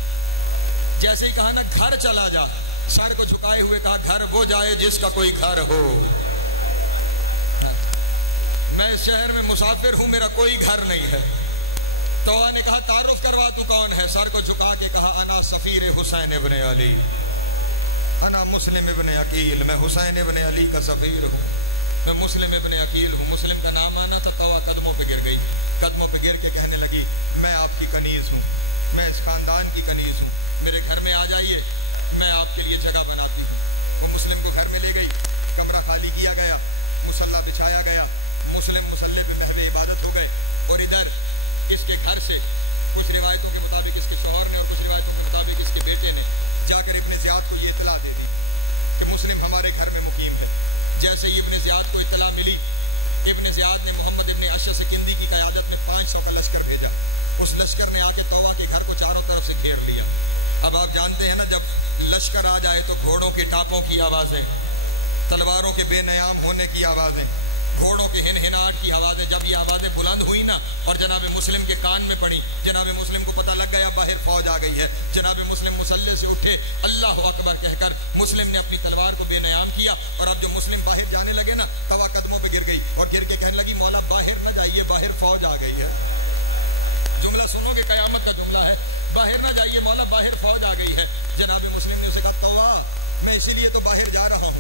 जैसे ही कहा ना घर चला जा, सर को झुकाए हुए कहा घर वो जाए जिसका कोई घर हो। मैं इस शहर में मुसाफिर हूं, मेरा कोई घर नहीं है। तो ने कहा तारुफ करवा, तू कौन है? सर को झुका के कहा अना सफीर हुसैन इब्ने अली, अना मुस्लिम इब्ने अकील, मैं हुसैन इब्ने अली का सफीर हूँ, मैं मुस्लिम इब्ने अकील हूँ। मुस्लिम का नाम आना था, तवा कदमों पे गिर गई। कदमों पे गिर के कहने लगी मैं आपकी कनीज हूँ, मैं इस खानदान की कनीज हूँ, मेरे घर में आ जाइए, मैं आपके लिए जगह बनाती हूँ। वो मुस्लिम को घर में ले गई, कमरा खाली किया गया, मुसल्ला बिछाया गया, मुस्लिम मुसल्ले पे महवे इबादत हो गए। और इधर इसके घर से कुछ रिवायतों के मुताबिक इसके शौहर ने और कुछ रिवायतों के मुताबिक इसके बेटे ने जाकर इब्ने ज़ियाद को ये इत्तला दे दी कि मुस्लिम हमारे घर में मुकीम है। जैसे ही इब्ने ज़ियाद को इत्तला मिली, इब्ने ज़ियाद ने मोहम्मद इब्ने अशस किंदी की क़यादत में 500 का लश्कर भेजा। उस लश्कर ने आके तौबा के घर को चारों तरफ से घेर लिया। अब आप जानते हैं ना, जब लश्कर आ जाए तो घोड़ों के टापों की आवाज़ें, तलवारों के बेनयाम होने की आवाज़ें, घोड़ों के हिनहिनाहट की आवाज़ें, जब ये आवाज़ें बुलंद हुई ना और जनाब मुस्लिम के कान में पड़ी, जनाब मुस्लिम को पता लग गया बाहर फौज आ गई है। जनाब मुस्लिम मुसल्ले से उठे, अल्लाह अकबर कहकर मुस्लिम ने अपनी तलवार को बेनयाम किया। और अब जो मुस्लिम बाहर जाने लगे ना, तवा कदमों पे गिर गई और गिर के कहने लगी मौला बाहर न जाइए, बाहर फौज आ गई है। जुमला सुनोगे, कयामत का जुमला है, बाहर न जाइए मौला, बाहर फौज आ गई है। जनाब मुस्लिम ने उसे कहा तवा, मैं इसीलिए तो बाहर जा रहा हूँ,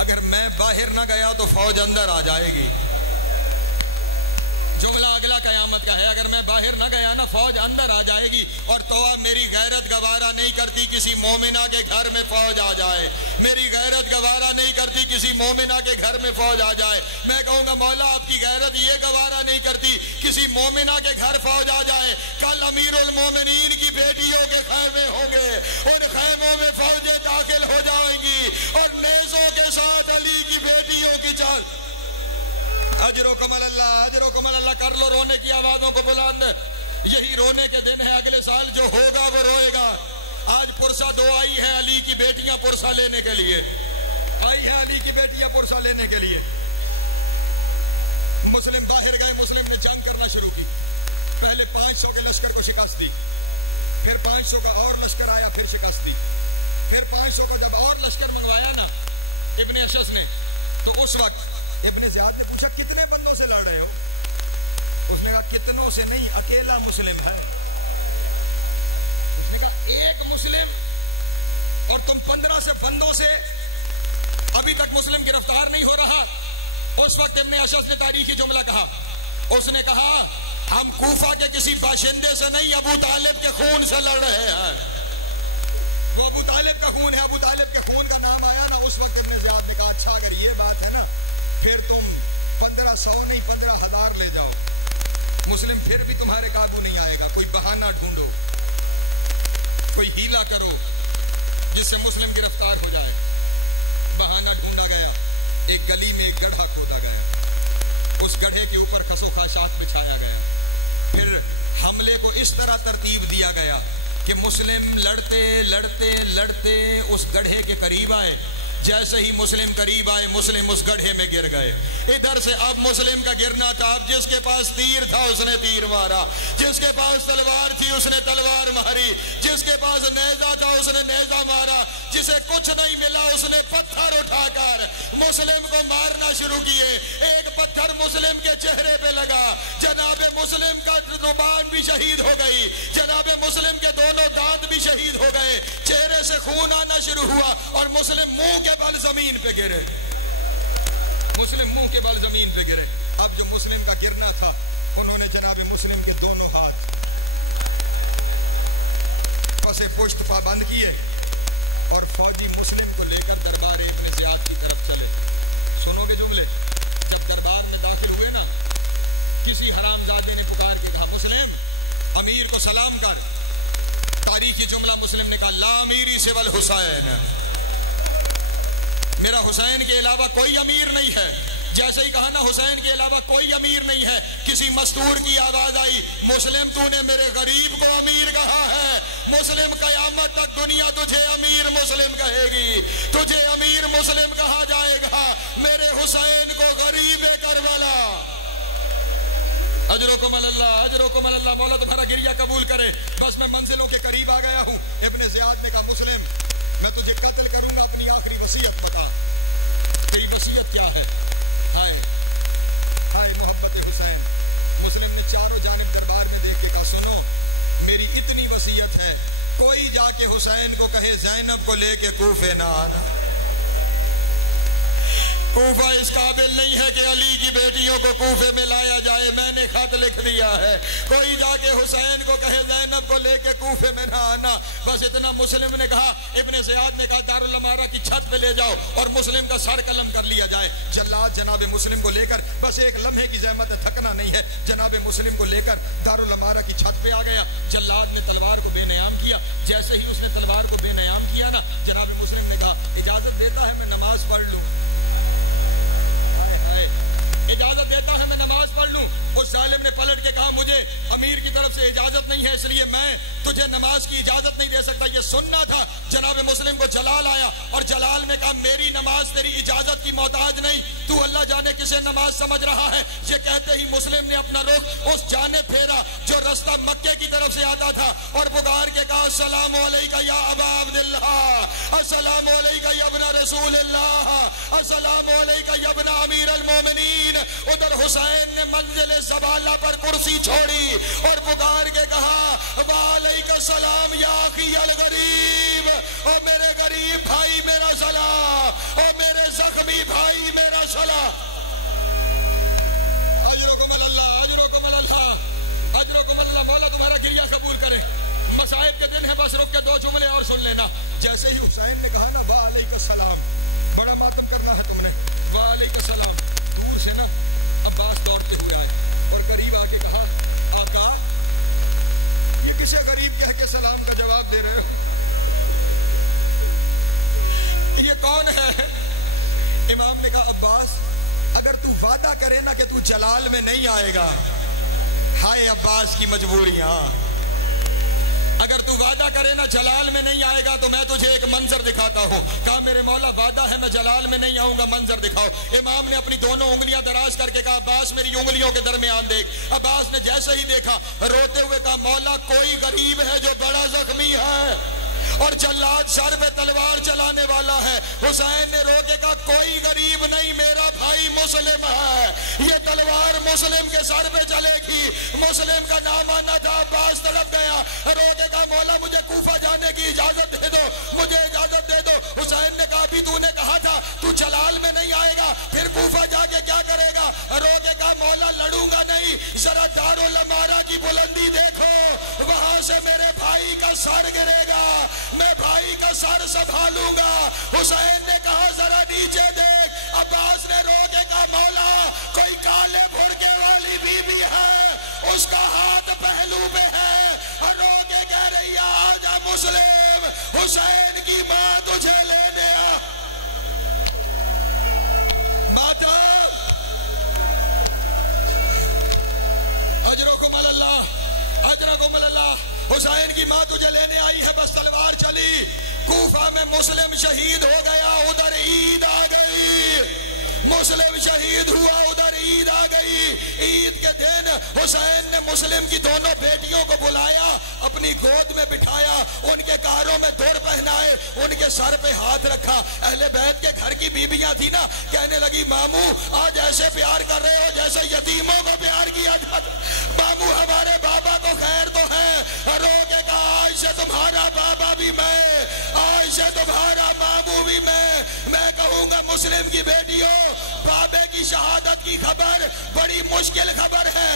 अगर मैं बाहर न गया तो फौज अंदर आ जाएगी। जुमला अगला कयामत का है, अगर मैं बाहर न गया ना फौज अंदर आ जाएगी। और तौबा मेरी गैरत गवारा नहीं करती किसी मोमिना के घर में फौज आ जाए, मेरी गैरत गवारा नहीं करती किसी मोमिना के घर में फौज आ जाए। मैं कहूंगा मौला आपकी गैरत ये गवारा नहीं करती किसी मोमिना के घर फौज आ जाए। कल अमीरुल मोमिनीन की बेटियों के खैमे होंगे, उन खैमों में फौजें दाखिल हो जाएंगी और नेज़ों के साथ अली की बेटियों की चाल। अजरो कमल अल्लाह, अजरो कमल अल्लाह। कर लो रोने की आवाजों को बुलंद, यही रोने के दिन है। अगले साल जो होगा वो रोएगा। आज पुरसा 2 आई है अली की बेटियां पुरसा लेने के लिए, आई है अली की बेटियां पुरसा लेने के लिए। मुस्लिम बाहर गए, मुस्लिम ने जंग करना शुरू की। पहले 500 के लश्कर को शिकस्त दी, फिर 500 का और लश्कर आया, फिर शिकस्त दी, फिर 500 को जब और लश्कर मंगवाया ना इब्ने अशस ने, तो उस वक्त इब्ने ज़ियाद ने पूछा कितने बंदों से लड़ रहे हो? उसने कहा कितनों से नहीं, अकेला मुस्लिम है। उसने कहा एक मुस्लिम और तुम 15 से बंदों से, अभी तक मुस्लिम गिरफ्तार नहीं हो रहा। उस वक्त इब्ने अशस ने तारीखी जुमला कहा, उसने कहा हम कूफा के किसी बाशिंदे से नहीं, अबू तालिब के खून से लड़ रहे हैं। वो अबू तालिब का खून है। अबू तालिब के खून का नाम आया ना, उस वक्त इब्ने ज़ियाद ने कहा अच्छा अगर ये बात है ना, फिर तुम 1500 नहीं 15,000 ले जाओ, मुस्लिम फिर भी तुम्हारे काबू नहीं आएगा। कोई बहाना ढूंढो, कोई हीला करो जिससे मुस्लिम गिरफ्तार हो जाए। बहाना ढूंढा गया, एक गली में एक गड्ढा खोदा गया, उस गड्ढे के ऊपर कसोखाशात बिछाया गया। फिर हमले को इस तरह तरतीब दिया गया कि मुस्लिम लड़ते लड़ते लड़ते उस गड्ढे के करीब आए। जैसे ही मुस्लिम करीब आए, मुस्लिम उस गड्ढे में गिर गए। इधर से अब मुस्लिम का गिरना था, अब जिसके पास तीर था उसने तीर मारा, जिसके पास तलवार थी उसने तलवार मारी, जिसके पास नेजा था उसने नेजा मारा, जिसे कुछ नहीं मिला उसने पत्थर उठाकर मुस्लिम को मारना शुरू किए। एक पत्थर मुस्लिम के चेहरे पे लगा, जनाबे मुस्लिम का जुबान भी शहीद हो गई, जनाबे मुस्लिम के दोनों दांत भी शहीद हो गए, चेहरे से खून आना शुरू हुआ और मुस्लिम मुंह के बल जमीन पे गिरे, मुस्लिम मुंह के बल जमीन पे गिरे। अब जो मुस्लिम का गिरना था, उन्होंने जनाबे मुस्लिम के दोनों हाथ पसे पुश्त पाबंद किए और फौजी मुस्लिम को लेकर दरबार इब्ने ज़ियाद की तरफ चले। सुनोगे जुमले, जब दरबार में दाखिल हुए ना, किसी हरामजादे ने पुकार के कहा मुस्लिम अमीर को सलाम कर। तारीखी जुमला मुस्लिम ने कहा ला अमीरी सिवल हुसैन, मेरा हुसैन के अलावा कोई अमीर नहीं है। जैसे ही कहा ना हुसैन के अलावा कोई अमीर नहीं है, किसी मस्तूर की आवाज आई मुस्लिम तूने मेरे गरीब को अमीर कहा है, मुस्लिम कयामत तक दुनिया तुझे अमीर मुस्लिम कहेगी, तुझे अमीर मुस्लिम कहा जाएगा। मेरे हुसैन को गरीब करबला, अजरुकुम अल्लाह, मौला तुम्हारा गिरिया कबूल करे। बस मैं मंजिलों के करीब आ गया हूँ। इब्ने ज़ियाद ने कहा मुस्लिम, मैं तुझे कत्ल करूंगा, अपनी आखिरी वसीयत बता, तेरी वसीयत क्या है? हाय हाय मोहब्बत हुसैन। मुस्लिम ने चारों जानिब दरबार में देख के कहा सुनो, मेरी इतनी वसीयत है, कोई जाके हुसैन को कहे ज़ैनब को लेके कूफे ना आना। कूफा इस काबिल नहीं है कि अली की बेटियों को कूफे में लाया जाए, मैंने खत लिख दिया है, कोई जाके हुसैन को कहे ज़ैनब को लेके कूफे में ना आना। बस इतना मुस्लिम ने कहा। इब्ने ज़ियाद ने कहा दारुल अमारा की छत पे ले जाओ और मुस्लिम का सर कलम कर लिया जाए। जल्लाद जनाब मुस्लिम को लेकर, बस एक लम्हे की ज़हमत है, थकना नहीं है, जनाब मुस्लिम को लेकर दारुल अमारा की छत पे आ गया। जल्लाद ने तलवार को बेनयाम किया। जैसे ही उसने तलवार को बेनयाम किया ना, जनाब मुस्लिम ने कहा इजाजत देता है मैं नमाज पढ़ लूं, इजाजत देता है मैं नमाज पढ़ लूं। उस जालिम ने पलट के कहा मुझे अमीर की तरफ से इजाजत नहीं है, इसलिए मैं तुझे नमाज की इजाजत नहीं दे सकता। ये सुनना था। जनाब मुस्लिम को जलाल आया और जलाल ने कहा मेरी नमाज तेरी इजाजत की मोहताज नहीं, तू अल्लाह जाने किसे नमाज समझ रहा है। ये कहते ही मुस्लिम ने अपना रुख उस जाने फेरा जो रास्ता मक्के की तरफ से आता था और पुकार के कहा अस्सलामु अलैका या अबा अब्दुल्लाह, अस्सलामु अलैका या इब्न रसूलुल्लाह, अस्सलामु अलैका या इब्न अमीरुल मोमिनीन। उधर हुसैन ने मंजिल ज़बाला पर कुर्सी छोड़ी और पुकार के कहा वालेकुम सलाम या अखी अल गरीब, ओ मेरे गरीब भाई मेरा सलाम, ओ मेरे जख्मी भाई मेरा सलाम। अजरुकुम अल्लाह, अजरुकुम अल्लाह, अजरुकुम अल्लाह। मौला तुम्हारा गिरिया कबूल करे। मसाइब के दिन है, बस रुक के दो जुमले और सुन लेना। जैसे ही हुसैन ने कहा ना वालेकुम सलाम, बड़ा मातम करना है तुमने, वालेकुम सलाम, दूर से ना अब्बास दौड़ते हुए आए और करीब आके कहा आका ये किसे गरीब कह के सलाम का जवाब दे रहे हो, ये कौन है? इमाम ने कहा अब्बास अगर तू वादा करे ना कि तू जलाल में नहीं आएगा, हाय अब्बास की मजबूरियां, अगर तू वादा करे ना जलाल में नहीं आएगा तो मैं तुझे एक मंजर दिखाता हूँ। कहा मेरे मौला वादा है मैं जलाल में नहीं आऊंगा, मंजर दिखाओ। इमाम ने अपनी दोनों उंगलियां दराज करके कहा अब्बास मेरी उंगलियों के दरमियान देख। अब्बास ने जैसे ही देखा रोते हुए कहा मौला कोई गरीब है जो बड़ा जख्मी है और जल्लाद सर पे तलवार चलाने वाला है। हुसैन ने रो के कहा कोई गरीब नहीं, मेरा भाई मुस्लिम है, ये तलवार मुस्लिम के सर पे चलेगी। मुस्लिम का नाम आना था। अब्बास तड़प गया, रो के कहा मौला मुझे कूफा जाने की इजाजत दे दो, मुझे इजाजत दे दो। हुसैन ने कहा अभी तूने कहा था तू जलाल में नहीं आएगा, फिर कूफा जाके क्या करेगा? रो के कहा मौला लड़ूंगा नहीं, जरा दारुल अमारा की बुलंदी देखो, वहां से मेरे भाई का सर गिरेगा, मैं भाई का सर संभालूंगा। हुसैन ने कहा जरा नीचे देख। अब्बास ने रो के कहा मौला कोई काले भुरके वाली बीबी है, उसका हाथ पहलू पे है, रो के कह रही है आजा मुस्लिम, हुसैन की मां तुझे लेने आ। माता अजरुकुम अल्लाह, अजरुकुम अल्लाह, हुसैन की मां तुझे लेने आई है। बस तलवार चली, कूफा में मुस्लिम शहीद हो गया, उधर ईद आ गई। मुस्लिम शहीद हुआ, उधर ईद आ गई। ईद के दिन हुसैन ने मुस्लिम की दोनों बेटियों को बुलाया, अपनी गोद में बिठाया, उनके कारों में दौड़ पहनाए, उनके सर पे हाथ रखा। अहले बैत के घर की बीबियां थी ना, कहने लगी मामू आज ऐसे प्यार कर रहे हो जैसे यतीमों को प्यार किया जाता। मामू हमारे बाबा को खैर तो है। रो के कहा आज से तुम्हारा बाबा भी मैं, आज से तुम्हारा मामू भी मैं कहूंगा मुस्लिम की बेटियों बाबे की शहादत की खबर बड़ी मुश्किल खबर है,